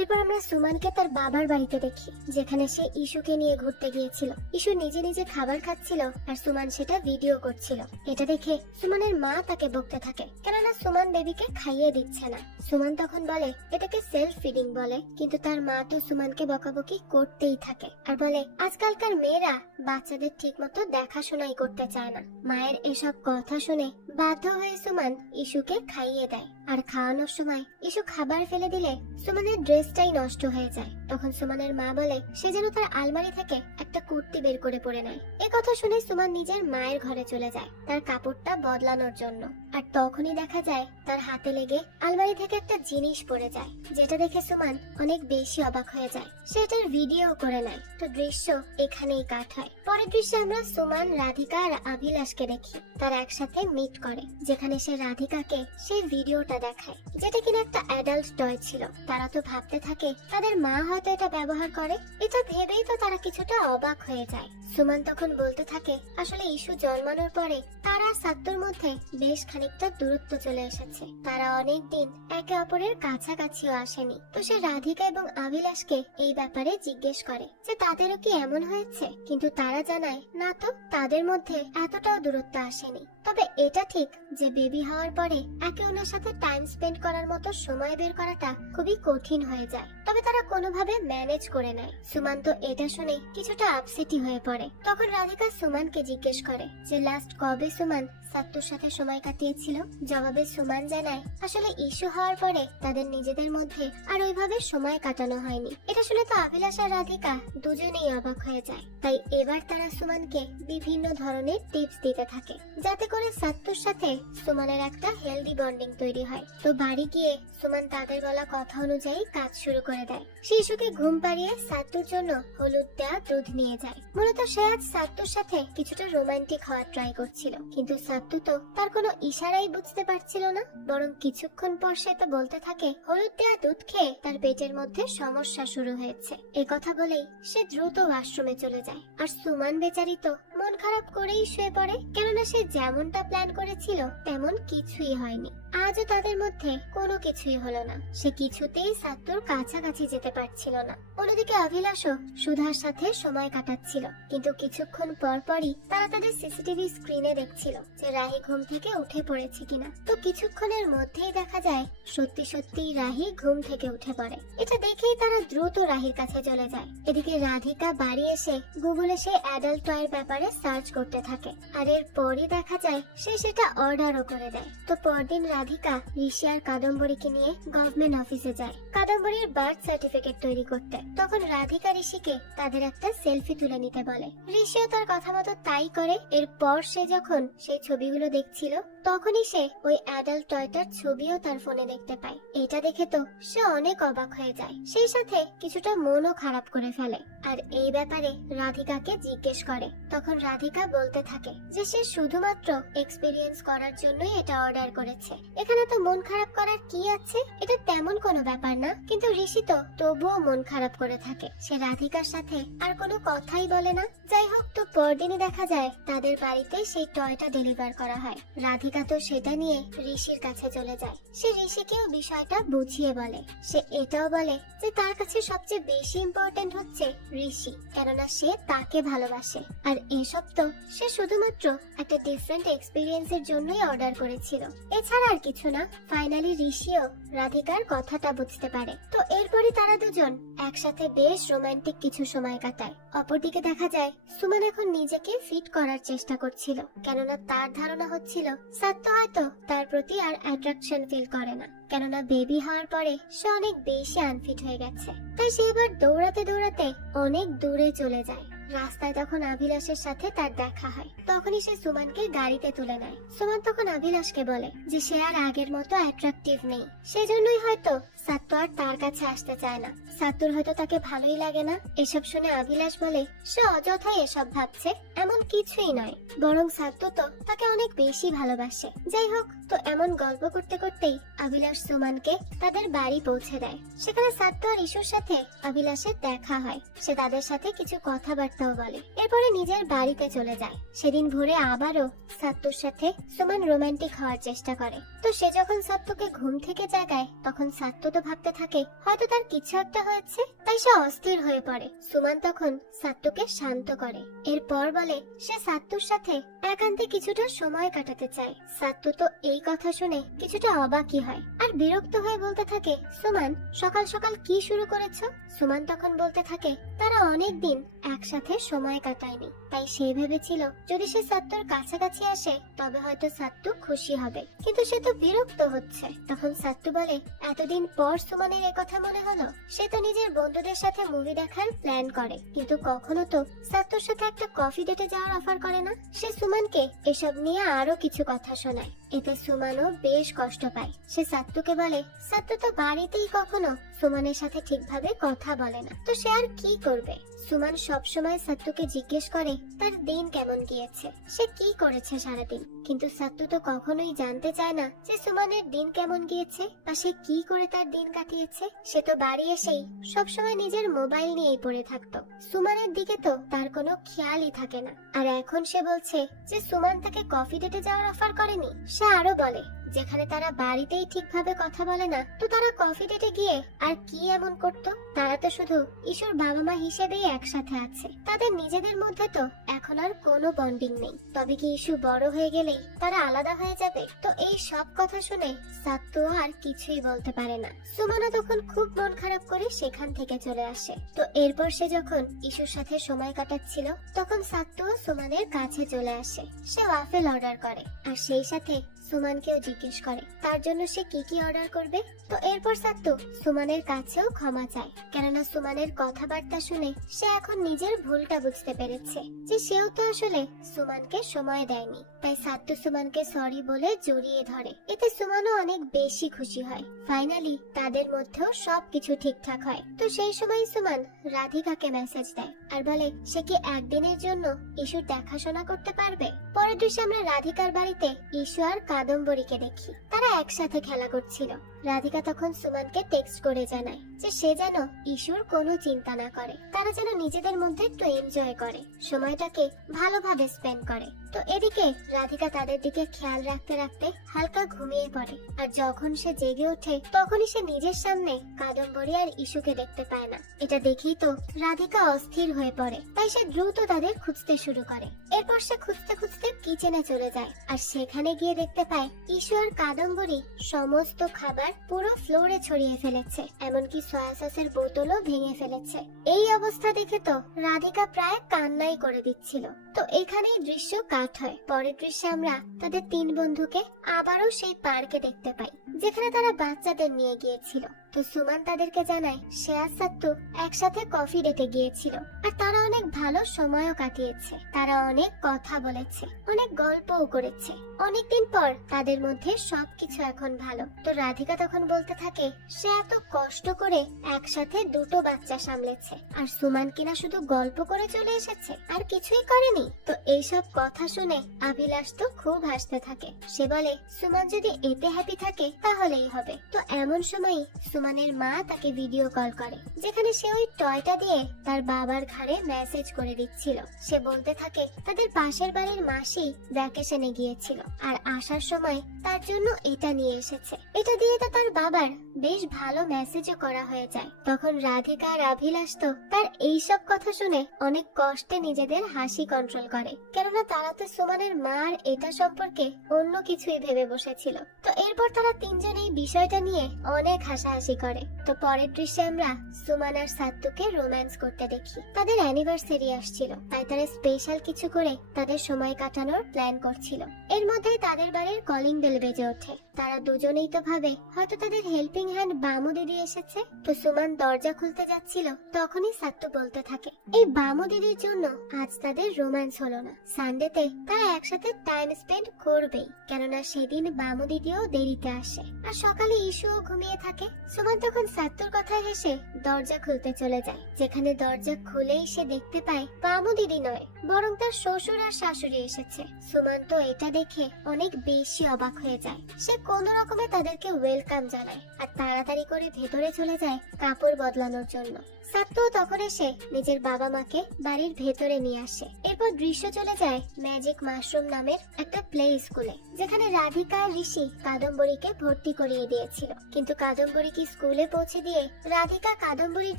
এরপর আমরা সুমনকে তার বাবার বাড়িতে দেখি, যেখানে সে ইস্যুকে নিয়ে ঘুরতে গিয়েছিল। ইস্যু নিজে নিজে খাবার খাচ্ছিল আর সুমন সেটা ভিডিও করছিল। এটা দেখে সুমনের মা তাকে বকতে থাকে, কেননা সুমন বেবিকে খাইয়ে দিচ্ছে না। সুমন তখন বলে এটাকে সেলফ ফিডিং বলে, কিন্তু তার মা তো সুমনকে বকাবকি করতেই থাকে আর বলে আজকালকার মেয়েরা বাচ্চাদের ঠিক মতো দেখাশোনাই করতে চায় না। মায়ের এসব কথা শুনে বাধ্য হয়ে সুমন ইস্যুকে খাইয়ে দেয়। আর খাওয়ানোর সময় ইস্যু খাবার ফেলে দিলে সুমনের ড্রেসটাই নষ্ট হয়ে যায়। তখন সুমনের মা বলে সে যেন তার আলমারি থেকে একটা কুর্তি বের করে পরে নেয়। এ কথা শুনে সুমন নিজের মায়ের ঘরে চলে যায় তার কাপড়টা বদলানোর জন্য। আর তখনই দেখা যায় তার হাতে লেগে আলমারি থেকে একটা জিনিস পড়ে যায়, যেটা দেখে সুমন অনেক বেশি অবাক হয়ে যায়। সে এটার ভিডিও করে নেয়। তো দৃশ্য এখানেই কাট হয়। পরের দৃশ্যে আমরা সুমন, রাধিকা আর অভিলাষকে দেখি তারা একসাথে মিট করে, যেখানে সে রাধিকাকে সেই ভিডিওটা দেখায়, যেটা কিনা একটা অ্যাডাল্ট টয় ছিল। তারা তো ভাবতে থাকে তাদের মা হয়তো এটা ব্যবহার করে। এটা ভেবেই তো তারা কিছুটা অবাক হয়ে যায়। সুমন তখন বলতে থাকে আসলে ইস্যু জন্মানোর পরে তারা সাত্তুর মধ্যে বেশ খানিকটা দূরত্ব চলে এসেছে। তারা অনেক দিন একে অপরের কাছাকাছিও আসেনি। তো সে রাধিকা এবং অভিলাষকে এই ব্যাপারে জিজ্ঞেস করে যে তাদেরও কি এমন হয়েছে, কিন্তু তারা জানায় না, তো তাদের মধ্যে এতটাও দূরত্ব আসেনি। তবে এটা ঠিক যে বেবি হওয়ার পরে একে অন্যের সাথে টাইম স্পেন্ড করার মতো সময় বের করাটা খুবই কঠিন হয়ে যায়। তবে তারা কোনোভাবে ম্যানেজ করে নেয়। সুমন তো এটা শুনে কিছুটা আপসেটই হয়ে পড়ে। তখন রাধিকা সুমনকে জিজ্ঞেস করে যে লাস্ট কবে সুমন সাত্তুর সাথে সময় কাটিয়েছিল। জবাবে সুমন জানায় আসলে ইস্যু হওয়ার পরে তাদের নিজেদের মধ্যে আর ওইভাবে সময় কাটানো হয়নি। এটা শুনে তো অভিলাষ আর রাধিকা দুজনেই অবাক হয়ে যায়। তাই এবার তারা সুমনকে বিভিন্ন ধরনের টিপস দিতে থাকে, যাতে করে সাত্তুর সাথে সুমনের একটা হেলদি বন্ডিং তৈরি হয়। তো বাড়ি গিয়ে সুমন তাদের বলা কথা অনুযায়ী কাজ শুরু করে দেয়। শিশুকে ঘুম পাড়িয়ে সাত্তুর জন্য হলুদ দেয়া দুধ নিয়ে যায়। মূলত সে আজ সাত্তুর সাথে কিছুটা রোমান্টিক হওয়ার ট্রাই করছিল, কিন্তু সাত্তু তো তার কোনো ইশারাই বুঝতে পারছিল না। বরং কিছুক্ষণ পর সে তো বলতে থাকে হলুদ দেয়া দুধ খেয়ে তার পেটের মধ্যে সমস্যা শুরু হয়েছে। এই কথা বলেই সে দ্রুত ওয়াশরুমে চলে যায়। আর সুমন বেচারি তো মন খারাপ করেই শুয়ে পড়ে, কেননা সে যেমনটা প্ল্যান করেছিল তেমন কিছুই হয়নি। আজও তাদের মধ্যে কোনো কিছুই হলো না। সে কিছুতেই সাত্তুর কাছাকাছি যেতে পারছিল না। অন্যদিকে অভিলাষও সুধার সাথে সময় কাটাচ্ছিল, কিন্তু কিছুক্ষণ পর পরই তারা তাদের সিসিটিভি স্ক্রিনে দেখছিল যে রাহি ঘুম থেকে উঠে পড়েছে কিনা। তো কিছুক্ষণের মধ্যেই দেখা যায় সত্যি সত্যি রাহি ঘুম থেকে উঠে পড়ে। এটা দেখেই তারা দ্রুত রাহির কাছে চলে যায়। এদিকে রাধিকা বাড়ি এসে গুগলে সে অ্যাডাল্ট টয়ের ব্যাপারে সার্চ করতে থাকে, আর এরপরই দেখা যায় সে সেটা অর্ডারও করে দেয়। তো পরদিন রাধিকা ঋষি আর কাদম্বরীকে নিয়ে গভর্নমেন্ট অফিসে যায় কাদম্বরীর বার্থ সার্টিফিকেট তৈরি করতে। তখন রাধিকা ঋষিকে তাদের একটা সেলফি তুলে নিতে বলে। ঋষিও তার কথা মতো তাই করে। এরপর সে যখন সেই ছবিগুলো দেখছিল তখনই সে ওই অ্যাডাল্ট টয়টার ছবিও তার ফোনে দেখতে পায়। এটা দেখে তো সে অনেক অবাক হয়ে যায়, সেই সাথে কিছুটা মনও খারাপ করে ফেলে। আর এই ব্যাপারে রাধিকাকে জিজ্ঞেস করে। তখন রাধিকা বলতে থাকে যে সে শুধুমাত্র এক্সপেরিয়েন্স করার জন্যই এটা অর্ডার করেছে। এখানে তো মন খারাপ করার কি আছে, এটা তেমন কোনো ব্যাপার না। কিন্তু ঋষি তো তবুও মন খারাপ করে থাকে। সে রাধিকার সাথে আর কোনো কথাই বলে না। যাই হোক, তো পরদিনই দেখা যায় তাদের বাড়িতে সেই টয়টা ডেলিভার করা হয়। রাধিকা তো সেটা নিয়ে ঋষির কাছে চলে যায়। সে ঋষিকেও বিষয়টা বুঝিয়ে বলে। সে এটাও বলে যে তার কাছে সবচেয়ে বেশি ইম্পর্টেন্ট হচ্ছে ঋষি, কেননা সে তাকে ভালোবাসে। আর এসব তো সে শুধুমাত্র একটা ডিফারেন্ট এক্সপিরিয়েন্সের জন্যই অর্ডার করেছিল, এছাড়া আর কিছু না। ফাইনালি ঋষিও রাধিকার কথাটা বুঝতে পারে। তো এরপরই তারা দুজন একসাথে বেশ রোমান্টিক কিছু সময় কাটায়। অপরদিকে দেখা যায় সুমন এখন নিজেকে ফিট করার চেষ্টা করছিল, কেননা তার ধারণা হচ্ছিল সাত্য হয়তো তার প্রতি আর অ্যাট্রাকশন ফিল করে না, কেননা বেবি হওয়ার পরে সে অনেক বেশি আনফিট হয়ে গেছে। তাই সে এবার দৌড়াতে দৌড়াতে অনেক দূরে চলে যায়। রাস্তায় তখন অভিলাষের সাথে তার দেখা হয়। তখনই সে সুমনকে গাড়িতে তুলে নেয়। সুমন তখন অভিলাষকে বলে যে সে আর আগের মতো অ্যাট্রাকটিভ নেই, সেজন্যই হয়তো সাত্য আর তার কাছে আসতে চায় না। সাত্তুর হয়তো তাকে ভালোই লাগে না। এসব শুনে অভিলাষ বলে সে অযথাই এসব ভাবছে, এমন কিছুই নয়, বরং সাত্য তো তাকে অনেক বেশি ভালোবাসে। যাই হোক, তো এমন গল্প করতে করতেই অভিলাষ সুমনকে তাদের বাড়ি পৌঁছে দেয়। সেখানে সাত্য আর ইশুর সাথে অভিলাষের দেখা হয়। সে তাদের সাথে কিছু কথাবার্তাও বলে। এরপরে নিজের বাড়িতে চলে যায়। সেদিন ভোরে আবারও সাত্তুর সাথে সুমন রোমান্টিক হওয়ার চেষ্টা করে। তো সে যখন সাত্তুকে ঘুম থেকে জাগায়, তখন সাত্য তো ভাবতে থাকে হয়তো তার কিছু একটা হয়েছে, তাই সে অস্থির হয়ে পড়ে। সুমন তখন সাত্তুকে শান্ত করে। এরপর বলে সে সাত্তুর সাথে একান্তে কিছুটা সময় কাটাতে চায়। সাত্তু তো এই কথা শুনে কিছুটা অবাকই হয় আর বিরক্ত হয়ে বলতে থাকে, সুমন সকাল সকাল কি শুরু করেছো? সুমন তখন বলতে থাকে তারা অনেক দিন একসাথে সময় কাটায়নি, তাই সে ভেবেছিল যদি সে সাত্তুর কাছাকাছি আসে তবে হয়তো সাত্তু খুশি হবে, কিন্তু সে তো বিরক্ত হচ্ছে। তখন সাত্তু বলে এতদিন পর সুমনের এ কথা মনে হলো। সে তো নিজের বন্ধুদের সাথে মুভি দেখার প্ল্যান করে, কিন্তু কখনো তো সাত্তুর সাথে একটা কফি ডেটে যাওয়ার অফার করে না। সে সুমনকে এসব নিয়ে আরো কিছু কথা শোনায়। এতে সুমনও বেশ কষ্ট পায়। সে সাত্তুকে বলে সাত্তু তো বাড়িতেই কখনো সুমনের সাথে ঠিকভাবে কথা বলে না, তো সে আর কি করবে। সুমন সব সময় সাত্তুকে জিজ্ঞেস করে তার দিন কেমন গিয়েছে, সে কি করেছে সারাদিন, কিন্তু সাত্তু তো কখনোই জানতে চায় না যে সুমনের দিন কেমন গিয়েছে বা সে কি করে তার দিন কাটিয়েছে। সে তো বাড়ি এসেই সব সময় নিজের মোবাইল নিয়েই পড়ে থাকতো। সুমনের দিকে তো তার কোনো খেয়ালই থাকে না। আর এখন সে বলছে যে সুমন তাকে কফি ডেটে যাওয়ার অফার করেনি। সে আরো বলে যেখানে তারা বাড়িতেই ঠিকভাবে কথা বলে না, তো তারা কফি ডেটে গিয়ে আর কি এমন করতো? তারা তো শুধু ইশুর বাবা মা হিসেবেই একসাথে আছে, তাদের নিজেদের মধ্যে তো এখন আর কোনো বন্ডিং নেই। তবে কি ইশু বড় হয়ে গেলেই তারা আলাদা হয়ে যাবে? তো এই সব কথা শুনে সাত্তু আর কিছুই বলতে পারে না। সুমনা তখন খুব মন খারাপ করে সেখান থেকে চলে আসে। তো এরপর সে যখন ইশুর সাথে সময় কাটাচ্ছিল, তখন সাত্তু সুমনের কাছে চলে আসে। সে ওয়াফেল অর্ডার করে আর সেই সাথে সুমনকেও জিজ্ঞেস করে তার জন্য সে কি কি অর্ডার করবে। তো এরপর সাত্তু সুমনের কাছেও ক্ষমা চায়, কেননা সুমনের কথাবার্তা শুনে সে এখন নিজের ভুলটা বুঝতে পেরেছে যে সেও তো আসলে সুমনকে সময় দেয়নি। তাই সাত্তু সুমনকে সরি বলে জড়িয়ে ধরে। এতে সুমনও অনেক বেশি খুশি হয়। ফাইনালি তাদের মধ্যেও সবকিছু ঠিকঠাক হয়। তো সেই সময় সুমন রাধিকাকে মেসেজ দেয় আর বলে সে কি একদিনের জন্য ইশুর দেখাশোনা করতে পারবে। পরের দৃশ্যে আমরা রাধিকার বাড়িতে ইশু আর কাদম্বরীকে দেখি। তারা একসাথে খেলা করছিল। রাধিকা তখন সুমনকে টেক্সট করে জানায় যে সে যেন ইশুর কোনো চিন্তা না করে, তারা যেন নিজেদের মধ্যে একটু এনজয় করে, সময়টাকে ভালোভাবে স্পেন্ড করে। তো এদিকে রাধিকা তাদের দিকে খেয়াল রাখতে রাখতে হালকা ঘুমিয়ে পড়ে। আর যখন সে জেগে ওঠে তখনই সে নিজের সামনে কাদম্বরী আর ইশুকে দেখতে পায় না। এটা দেখেই তো রাধিকা অস্থির হয়ে পড়ে, তাই সে দ্রুত তাদের খুঁজতে শুরু করে। এরপর সে খুঁজতে খুঁজতে কিচেনে চলে যায় আর সেখানে গিয়ে দেখতে পায় ইশু আর কাদম্বরী সমস্ত খাবার পুরো ফ্লোরে ছড়িয়ে ফেলেছে, এমনকি সয়া সসের বোতলও ভেঙে ফেলেছে। এই অবস্থা দেখে তো রাধিকা প্রায় কান্নাই করে দিচ্ছিল। তো এখানেই দৃশ্য কাট হয়। পরের দৃশ্যে আমরা তাদের তিন বন্ধুকে আবারও সেই পার্কে দেখতে পাই, যেখানে তারা বাচ্চাদের নিয়ে গিয়েছিল। তো সুমন তাদেরকে জানায় সে আর সাত্তু একসাথে কফি ডেটে গিয়েছিল আর তারা অনেক ভালো সময়ও কাটিয়েছে। তারা অনেক কথা বলেছে, অনেক গল্পও করেছে। অনেকদিন পর তাদের মধ্যে সবকিছু এখন ভালো। তো রাধিকা তখন বলতে থাকে সে এত কষ্ট করে একসাথে দুটো বাচ্চা সামলেছে, আর সুমন কিনা শুধু গল্প করে চলে এসেছে আর কিছুই করেনি। তো এইসব কথা শুনে অভিলাষ তো খুব হাসতে থাকে। সে বলে সুমন যদি এতে হ্যাপি থাকে তাহলেই হবে। তো এমন সময় সুমন সুমানের মা তাকে ভিডিও কল করে, যেখানে সে ওই টয়টা দিয়ে তার বাবার ঘাড়ে মেসেজ করে দিচ্ছিল। সে বলতে থাকে তাদের পাশের বাড়ির মাসি ভ্যাকেশনে গিয়েছিল আর আসার সময় তার জন্য এটা নিয়ে এসেছে। এটা দিয়ে তো তার বাবার বেশ ভালো মেসেজও করা হয়ে যায়। তখন রাধিকা আর অভিলাষ তো তার এইসব কথা শুনে অনেক কষ্টে নিজেদের হাসি কন্ট্রোল করে, কেননা তারা তো সুমানের মার এটা সম্পর্কে অন্য কিছুই ভেবে বসেছিল। তো এরপর তারা তিনজন এই বিষয়টা নিয়ে অনেক হাসাহাসি করে। তো পরের দৃশ্যে আমরা সুমান আর সাত্তুকে রোম্যান্স করতে দেখি। তাদের অ্যানিভার্সারি আসছিল, তাই তারা স্পেশাল কিছু করে তাদের সময় কাটানোর প্ল্যান করছিল। এর মধ্যেই তাদের বাড়ির কলিং বেল বেজে ওঠে। তারা দুজনেই তো ভাবে হয়তো তাদের হেল্পিং হ্যান্ড বামু দিদি এসেছে। তো সুমান দরজা খুলতে যাচ্ছিল, তখনই সাত্তু বলতে থাকে এই বামু দিদির জন্য আজ তাদের রোম্যান্স হলো না। সানডেতে তারা একসাথে টাইম স্পেন্ড করবেই, কেননা সেদিন বামু দিদিও দেরিতে আসে আর সকালে ইস্যুও ঘুমিয়ে থাকে। সুমান তখন সাত্তুর কথায় হেসে দরজা খুলতে চলে যায়, যেখানে দরজা খুলেই সে দেখতে পায় বামু দিদি নয়, বরং তার শ্বশুর আর শাশুড়ি এসেছে। সুমান তো এটা দেখে অনেক বেশি অবাক হয়ে যায়। সে কোনো রকমে তাদেরকে ওয়েলকাম জানায় আর তাড়াতাড়ি করে ভেতরে চলে যায় কাপড় বদলানোর জন্য। সাত্তু তখন এসে নিজের বাবা মাকে বাড়ির ভেতরে নিয়ে আসে। এরপর দৃশ্য চলে যায় ম্যাজিক মাশরুম নামের একটা প্লে স্কুলে, যেখানে রাধিকা আর ঋষি কাদম্বরীকে ভর্তি করিয়ে দিয়েছিল। কিন্তু কাদম্বরীকে স্কুলে পৌঁছে দিয়ে রাধিকা কাদম্বরীর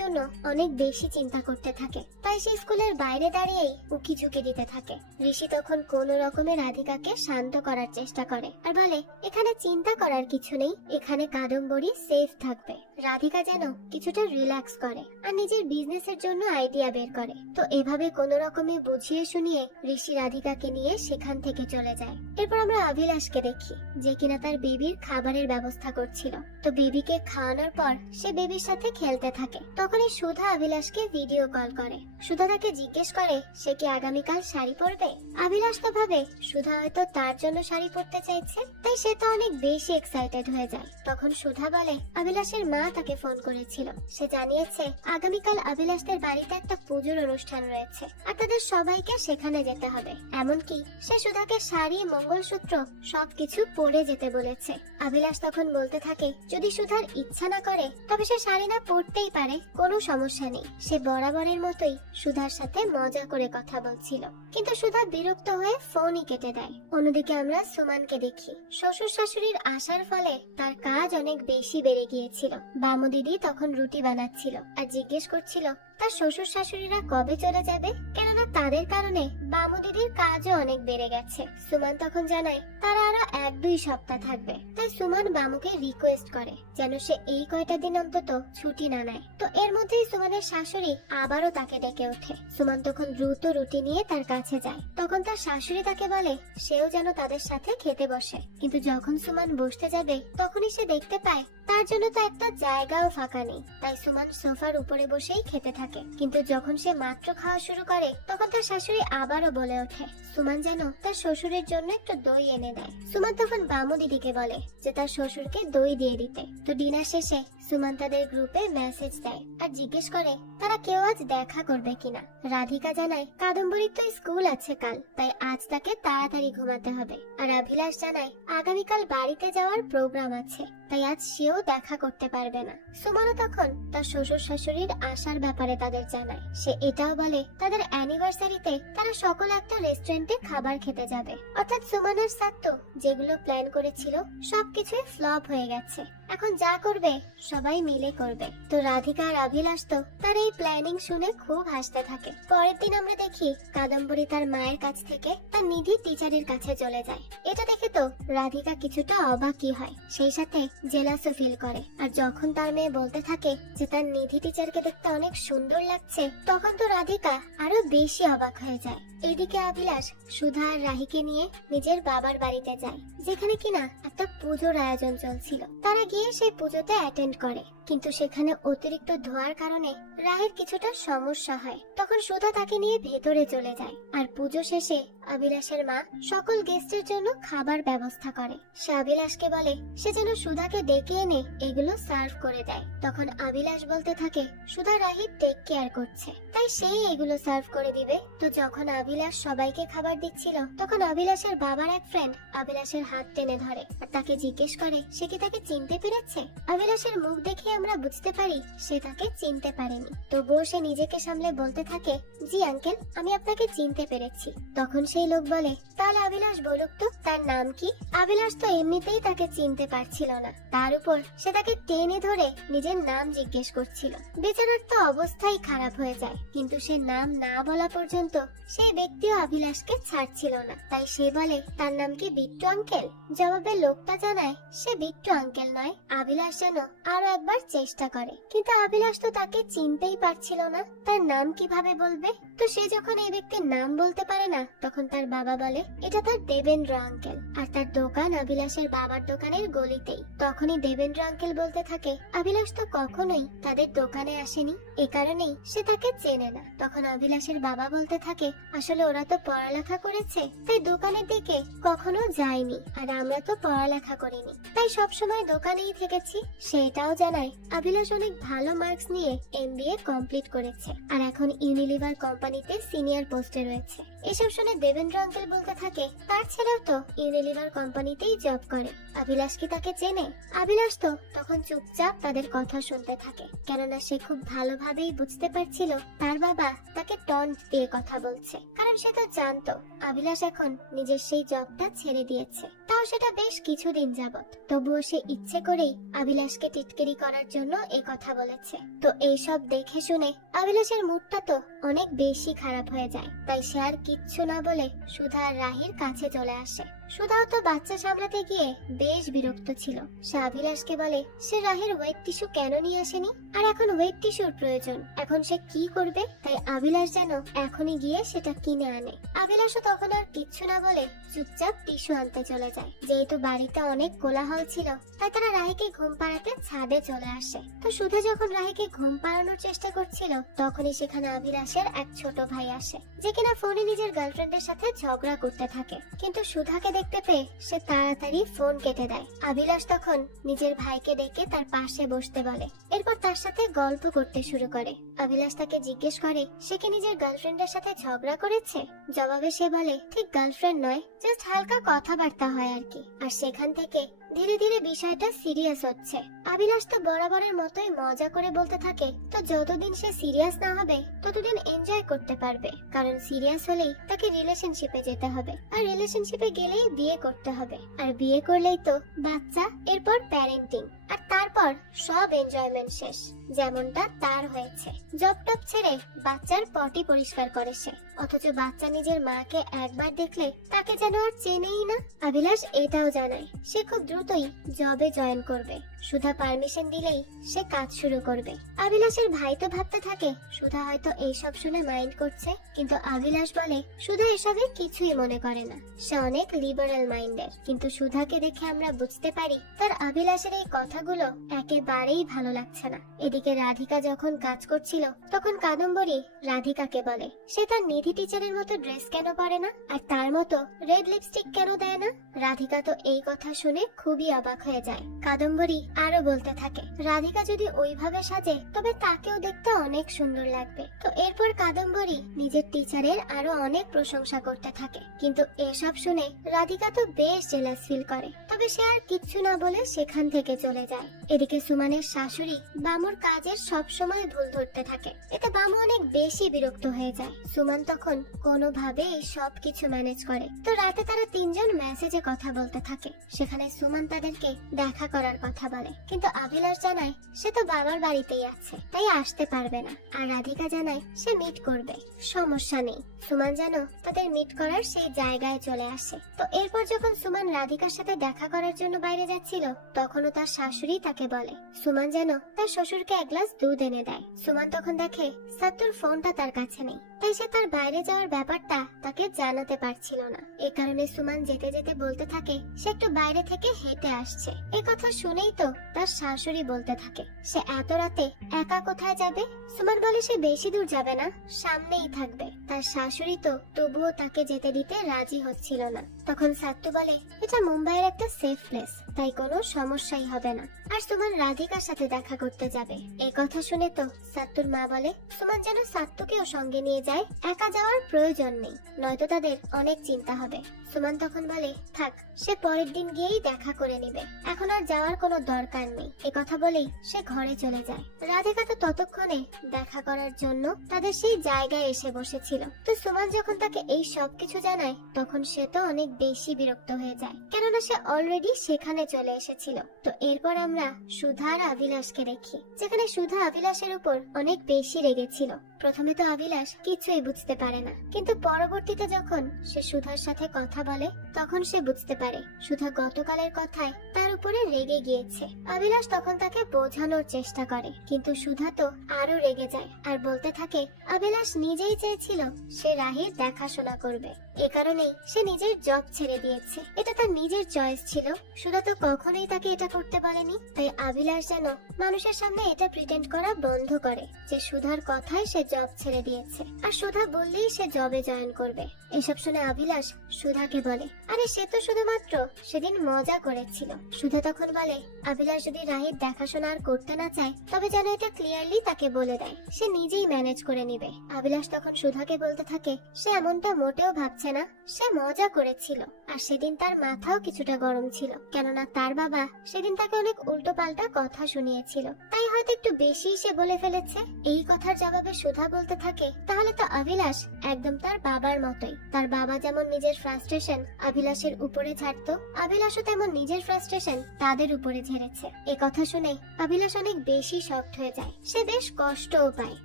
জন্য অনেক বেশি চিন্তা করতে থাকে, তাই সে স্কুলের বাইরে দাঁড়িয়েই উকি ঝুঁকি দিতে থাকে। ঋষি তখন কোনো রকমে রাধিকাকে শান্ত করার চেষ্টা করে আর বলে এখানে চিন্তা করার কিছু নেই, এখানে কাদম্বরী সেফ থাকবে। রাধিকা যেন কিছুটা রিল্যাক্স করে আর নিজের বিজনেসের জন্য আইডিয়া বের করে। তো এভাবে কোনো রকমে বুঝিয়ে শুনিয়ে ঋষি রাধিকাকে নিয়ে সেখান থেকে চলে যায়। এরপর আমরা অভিলাষকে দেখি, যে কিনা তার বেবির খাবারের ব্যবস্থা করছিল। তো বেবিকে খাওয়ানোর পর সে বেবির সাথে খেলতে থাকে। তখনই সুধা অভিলাষকে ভিডিও কল করে। সুধা তাকে জিজ্ঞেস করে সে কি আগামীকাল শাড়ি পরবে। অভিলাষ তো ভাবে সুধা হয়তো তার জন্য শাড়ি পরতে চাইছে, তাই সে তো অনেক বেশি এক্সাইটেড হয়ে যায়। তখন সুধা বলে অভিলাষের মা তাকে ফোন করেছিল, সে জানিয়েছে আগামীকাল অভিলাষদের বাড়িতে একটা পুজোর অনুষ্ঠান রয়েছে আর তাদের সবাইকে সেখানে যেতে হবে। এমনকি সে সুধাকে শাড়ি, মঙ্গলসূত্র সবকিছু পরে যেতে বলেছে। অভিলাষ তখন বলতে থাকে যদি সুধার ইচ্ছা না করে তবে সে শাড়ি না পরতেই পারে, কোনো সমস্যা নেই। সে বরাবরের মতোই সুধার সাথে মজা করে কথা বলছিল, কিন্তু সুধা বিরক্ত হয়ে ফোনই কেটে দেয়। অন্যদিকে আমরা সুমানকে দেখি, শ্বশুর শাশুড়ির আসার ফলে তার কাজ অনেক বেশি বেড়ে গিয়েছিল। বামু দিদি তখন রুটি বানাচ্ছিল আর জিজ্ঞেস করছিল তার শ্বশুর শাশুড়িরা কবে চলে যাবে, কেননা তাদের কারণে বামু দিদির কাজও অনেক বেড়ে গেছে। সুমান তখন জানায় তারা আরো 1-2 সপ্তাহ থাকবে, তাই সুমান বামুকে রিকোয়েস্ট করে যেন সে এই কয়টা দিন অন্তত ছুটি না নেয়। তো এর মধ্যেই সুমানের শাশুড়ি আবারও তাকে ডেকে ওঠে। সুমান তখন দ্রুত রুটি নিয়ে তার কাছে যায়। তখন তার শাশুড়ি তাকে বলে সেও যেন তাদের সাথে খেতে বসে, কিন্তু যখন সুমান বসতে যাবে তখনই সে দেখতে পায় তার জন্য তো একটা জায়গাও ফাঁকা নেই। তাই সুমান সোফার উপরে বসেই খেতে থাকে, কিন্তু যখন সে মাত্র খাওয়া শুরু করে তখন তার শাশুড়ি আবারও বলে ওঠে সুমান যেন তার শ্বশুরের জন্য একটু দই এনে দেয়। সুমান তখন বামু দিদিকে বলে যে তার শ্বশুরকে দই দিয়ে দিতে। তো ডিনার শেষে সুমান তাদের গ্রুপে মেসেজ দেয় আর জিজ্ঞেস করে তারা কেউ আজ দেখা করবে কিনা। রাধিকা জানায় কাদম্বরীর তো স্কুল আছে কাল, তাই আজ তাকে তাড়াতাড়ি ঘুমাতে হবে। আর অভিলাষ জানায় আগামীকাল বাড়িতে যাওয়ার প্রোগ্রাম আছে, তাই আজ সেও দেখা করতে পারবে না। সুমানও তখন তার শ্বশুর শাশুড়ির আসার ব্যাপারে তাদের জানায়। সে এটাও বলে তাদের অ্যানিভার্সারিতে তারা সকলে একটা রেস্টুরেন্টে খাবার খেতে যাবে। অর্থাৎ সুমানের সাত্তু যেগুলো প্ল্যান করেছিল সবকিছুই ফ্লপ হয়ে গেছে, এখন যা করবে সবাই মিলে করবে। তো রাধিকা আর অভিলাষ তো তার এই প্ল্যানিং শুনে খুব হাসতে থাকে। পরের দিন আমরা দেখি কাদম্বরী তার মায়ের কাছ থেকে তার নিধি টিচারের কাছে চলে যায়। এটা দেখে তো রাধিকা কিছুটা অবাকই হয়, সেই সাথে জেলাসও ফিল করে। আর যখন তার মেয়ে বলতে থাকে যে তার নিধি টিচারকে দেখতে অনেক সুন্দর লাগছে, তখন তো রাধিকা আরো বেশি অবাক হয়ে যায়। এদিকে অভিলাষ সুধা আর রাহিকে নিয়ে নিজের বাবার বাড়িতে যায়, যেখানে কিনা একটা পুজোর আয়োজন চলছিল। তারা গিয়ে সেই পুজোতে অ্যাটেন্ড করে, কিন্তু সেখানে অতিরিক্ত ধোঁয়ার কারণে রাহের কিছুটা সমস্যা হয়। তখন সুধা তাকে নিয়ে ভেতরে চলে যায় আর পুজো শেষে অভিলাষের মা সকল গেস্টের জন্য খাবার ব্যবস্থা করে। সে অভিলাষকে বলে সে যেন সুধাকে ডেকে এনে এগুলো সার্ভ করে দেয়। তখন অভিলাষ বলতে থাকে সুধা রাহি টেক কেয়ার করছে, তাই সেই এগুলো সার্ভ করে দিবে। তো যখন অভিলাষ সবাইকে খাবার দিচ্ছিল তখন অভিলাষের বাবার এক ফ্রেন্ড অভিলাষের হাত টেনে ধরে আর তাকে জিজ্ঞেস করে সে কি তাকে চিনতে পেরেছে। অভিলাষের মুখ দেখে আমরা বুঝতে পারি সে তাকে চিনতে পারেনি। তবুও সে নিজেকে সামলে বলতে থাকে, জি আঙ্কেল, আমি আপনাকে চিনতে পেরেছি। তখন সেই লোক বলে, তাহলে অভিলাষ বলুক তো তার নাম কি। অভিলাষ তো এমনিতেই তাকে চিনতে পারছিল না, তার উপর সে তাকে টেনে ধরে নিজের নাম জিজ্ঞেস করছিল। বেচারার তো অবস্থাই খারাপ হয়ে যায়, কিন্তু সে নাম না বলা পর্যন্ত সেই ব্যক্তিও অভিলাষকে ছাড়ছিল না। তাই সে বলে, তার নাম কি বিট্টু আঙ্কেল? জবাবে লোকটা জানায় সে বিট্টু আঙ্কেল নয়। অভিলাষ যেন আরো একবার চেষ্টা করে, কিন্তু অভিলাষ তো তাকে চিনতেই পারছিল না, তার নাম কিভাবে বলবে? তো সে যখন এই ব্যক্তির নাম বলতে পারে না, তখন তার বাবা বলে এটা তার দেবেন্দ্র আঙ্কেল, আর তার দোকান অভিলাষের বাবার দোকানের গলিতেই। তখনই দেবেন্দ্র আঙ্কেল বলতে থাকে, অভিলাষ তো কখনোই তাদের দোকানে আসেনি, এ কারণেই সে তাকে চেনে না। তখন অভিলাষের বাবা বলতে থাকে, আসলে ওরা তো পড়ালেখা করেছে, তাই দোকানের দিকে কখনো যায়নি, আর আমরা তো পড়ালেখা করিনি, তাই সবসময় দোকানেই থেকেছি। সেটাও জানায় অভিলাষ অনেক ভালো মার্কস নিয়ে MBA কমপ্লিট করেছে, আর এখন ইউনিলিভার কোম্পানিতে সিনিয়র পোস্টে রয়েছে। এসব শুনে দেবেন্দ্র আঙ্কেল বলতে থাকে, তার ছেলেও তো ইউনিলিভার কোম্পানিতেই জব করে, অভিলাষ কি তাকে চেনে? অভিলাষ তো তখন চুপচাপ তাদের কথা শুনতে থাকে, কেননা সে খুব ভালোভাবেই বুঝতে পারছিল তার বাবা তাকে টন্ট দিয়ে কথা বলছে, কারণ সে তো জানতো অভিলাষ এখন নিজের সেই জবটা ছেড়ে দিয়েছে, তাও সেটা বেশ কিছুদিন যাবত। তবুও সে ইচ্ছে করেই অভিলাষকে টিটকিরি করার জন্য এই কথা বলেছে। তো এইসব দেখে শুনে অভিলাষের মুডটা তো অনেক বেশি খারাপ হয়ে যায়, তাই সে আর কিচ্ছু না বলে সুধা আর রাহির কাছে চলে আসে। সুধাও তো বাচ্চা সামলাতে গিয়ে বেশ বিরক্ত ছিল। সে অভিলাষকে বলে সে রাহির ওয়েট টিস্যু কেন নিয়ে আসেনি, আর এখন ওয়েট টিস্যুর প্রয়োজন, এখন সে কি করবে? তাই অভিলাষ যেন এখনই গিয়ে সেটা কিনে আনে। অভিলাষও তখন আর কিচ্ছু না বলে চুপচাপ টিস্যু আনতে চলে যায়। যেহেতু বাড়িতে অনেক কোলাহল ছিল, তাই তারা রাহিকে ঘুম পাড়াতে ছাদে চলে আসে। তো সুধা যখন রাহিকে ঘুম পাড়ানোর চেষ্টা করছিল, তখনই সেখানে অভিলাষের এক ছোট ভাই আসে, যে কিনা ফোনে নিজের গার্লফ্রেন্ডের সাথে ঝগড়া করতে থাকে। কিন্তু সুধাকে দেখতে পেয়ে সে তাড়াতাড়ি ফোন কেটে দেয়। অভিলাষ তখন নিজের ভাইকে ডেকে তার পাশে বসতে বলে, এরপর তার সাথে গল্প করতে শুরু করে। অভিলাষ তাকে জিজ্ঞেস করে সে কি নিজের গার্লফ্রেন্ডের সাথে ঝগড়া করেছে। জবাবে সে বলে, ঠিক গার্লফ্রেন্ড নয়, জাস্ট হালকা কথাবার্তা হয় আর কি। আর সেখান থেকে ধীরে ধীরে বিষয়টা সিরিয়াস হচ্ছে। অভিলাষ তো বরাবরের মতোই মজা করে বলতে থাকে, তো যতদিন সে সিরিয়াস না হবে ততদিন এনজয় করতে পারবে, কারণ সিরিয়াস হলেই তাকে রিলেশনশিপে যেতে হবে, আর রিলেশনশিপে গেলেই বিয়ে করতে হবে, আর বিয়ে করলেই তো বাচ্চা, এরপর প্যারেন্টিং, আর তারপর সব এনজয়মেন্ট শেষ, যেমনটা তার হয়েছে। জব টপ ছেড়ে বাচ্চার পটি পরিষ্কার করে সে, অথচ বাচ্চা নিজের মাকে একবার দেখলে তাকে যেন আর চেনেই না। অভিলাষ এটাও জানায় সে খুব দ্রুতই জবে জয়েন করবে, সুধা পারমিশন দিলেই সে কাজ শুরু করবে। অভিলাষের ভাই তো ভাবতে থাকে সুধা হয়তো এইসব শুনে মাইন্ড করছে, কিন্তু অভিলাষ বলে সুধা এসবে কিছুই মনে করে না, সে অনেক লিবারেল মাইন্ডের। কিন্তু সুধাকে দেখে আমরা বুঝতে পারি তার অভিলাষের এই কথাগুলো একেবারেই ভালো লাগছে না। এদিকে রাধিকা যখন কাজ করছিল, তখন কাদম্বরী রাধিকাকে বলে সে তার নিধি টিচারের মতো ড্রেস কেন পরে না, আর তার মতো রেড লিপস্টিক কেন দেয় না। রাধিকা তো এই কথা শুনে খুবই অবাক হয়ে যায়। কাদম্বরী আরো বলতে থাকে রাধিকা যদি ওইভাবে সাজে তবে তাকেও দেখতে অনেক সুন্দর লাগবে। তো এরপর কাদম্বরী নিজের টিচারের আরো অনেক প্রশংসা করতে থাকে, কিন্তু এসব শুনে রাধিকা তো বেশ জেলাস ফিল করে, তবে সে আর কিচ্ছু না বলে সেখান থেকে চলে যায়। এদিকে সুমানের শাশুড়ি বামুর কাজের সব সময় ভুল ধরতে থাকে, এতে বামু অনেক বেশি বিরক্ত হয়ে যায়। সুমান তখন কোনোভাবেই সবকিছু ম্যানেজ করে। তো রাতে তারা তিনজন মেসেজে কথা বলতে থাকে, সেখানে সুমান তাদেরকে দেখা করার কথা বলে, কিন্তু অভিলাষ জানায় সে তো বাবার বাড়িতেই আছে, তাই আসতে পারবে না। আর রাধিকা জানায় সে মিট করবে, সমস্যা নেই। সুমান যেন তাদের মিট করার সেই জায়গায় চলে আসে। তো এরপর যখন সুমান রাধিকার সাথে দেখা করার জন্য বাইরে যাচ্ছিল, তখনও তার শাশুড়ি তাকে বলে সুমান যেন তার শ্বশুরকে এক গ্লাস দুধ এনে দেয়। সুমান তখন দেখে সাত্তুর ফোনটা তার কাছে নেই, তাই সে তার বাইরে যাওয়ার ব্যাপারটা তাকে জানাতে পারছিল না। এ কারণে সুমান যেতে যেতে বলতে থাকে সে একটু বাইরে থেকে হেঁটে আসছে। এ কথা শুনেই তো তার শাশুড়ি বলতে থাকে সে এত রাতে একা কোথায় যাবে। সুমান বলে সে বেশি দূর যাবে না, সামনেই থাকবে। তার শাশুড়ি তো তবুও তাকে যেতে দিতে রাজি হচ্ছিল না। তখন সাত্তু বলে এটা মুম্বাইয়ের একটা সেফ প্লেস, তাই কোনো সমস্যাই হবে না, আর সুমান রাধিকার সাথে দেখা করতে যাবে। এই কথা শুনে তো সাত্তুর মা বলে সুমান যেন সাত্তুকেও সঙ্গে নিয়ে যায়, একা যাওয়ার প্রয়োজন নেই, নয়তো তাদের অনেক চিন্তা হবে। সুমন তখন বলে থাক, সে পরের দিন গিয়েই দেখা করে নেবে, এখন আর যাওয়ার কোনো দরকার নেই। কথা বলেই সে ঘরে চলে যায়। রাধিকা তো ততক্ষণে দেখা করার জন্য তাদের সেই জায়গায় এসে বসেছিল। তো সুমন যখন তাকে এই সব কিছু জানায় তখন সে তো অনেক বেশি বিরক্ত হয়ে যায়, কেননা সে অলরেডি সেখানে চলে এসেছিল। তো এরপর আমরা সুধা আর অভিলাষকে দেখি, যেখানে সুধা অভিলাষের উপর অনেক বেশি রেগেছিল। প্রথমে তো অভিলাষ কিছুই বুঝতে পারে না, কিন্তু পরবর্তীতে যখন সে সুধার সাথে কথা বলে তখন সে বুঝতে পারে সুধা গতকালের কথায় তার উপরে রেগে গিয়েছে। অভিলাষ তখন তাকে বোঝানোর চেষ্টা করে, কিন্তু সুধা তো আরো রেগে যায় আর বলতে থাকে অভিলাষ নিজেই চেয়েছিল সে রাহির দেখাশোনা করবে, এ কারণেই সে নিজের জব ছেড়ে দিয়েছে, এটা তার নিজের চয়েস ছিল। সুধা তো কখনোই তাকে এটা করতে বলেনি। তাই অভিলাষ যেন মানুষের সামনে এটা প্রিটেন্ড করা বন্ধ করে যে সুধার কথায় সে জব ছেড়ে দিয়েছে, আর সুধা বললেই সে জবে জয়েন করবে। এসব শুনে অভিলাষ সুধাকে বলে আরে সে তো শুধুমাত্র সেদিন মজা করেছিল। সুধা তখন বলে অভিলাষ যদি রাহির দেখাশোনা আর করতে না চায় তবে যেন এটা ক্লিয়ারলি তাকে বলে দেয়, সে নিজেই ম্যানেজ করে নিবে। অভিলাষ তখন সুধাকে বলতে থাকে সে এমনটা মোটেও ভাবছে না, সে মজা করেছিল। আর সেদিন তার মাথাও কিছুটা গরম ছিল, কেননা তার বাবা সেদিন তাকে অনেক উল্টো পাল্টা কথা শুনিয়েছিল, তাই হয়তো একটু বেশি সে বলে ফেলেছে। এই কথার জবাবে সুধা বলতে থাকে তাহলে তো অভিলাষ একদম তার বাবার মতোই, তার বাবা যেমন নিজের ফ্রাস্ট্রেশন অভিলাষের উপরে ঝাড়তো, অভিলাষও তেমন নিজের ফ্রাস্ট্রেশন তাদের উপরে ঝেড়েছে। এ কথা শুনে অভিলাষ অনেক বেশি শকড হয়ে যায়, সে বেশ কষ্টও পায়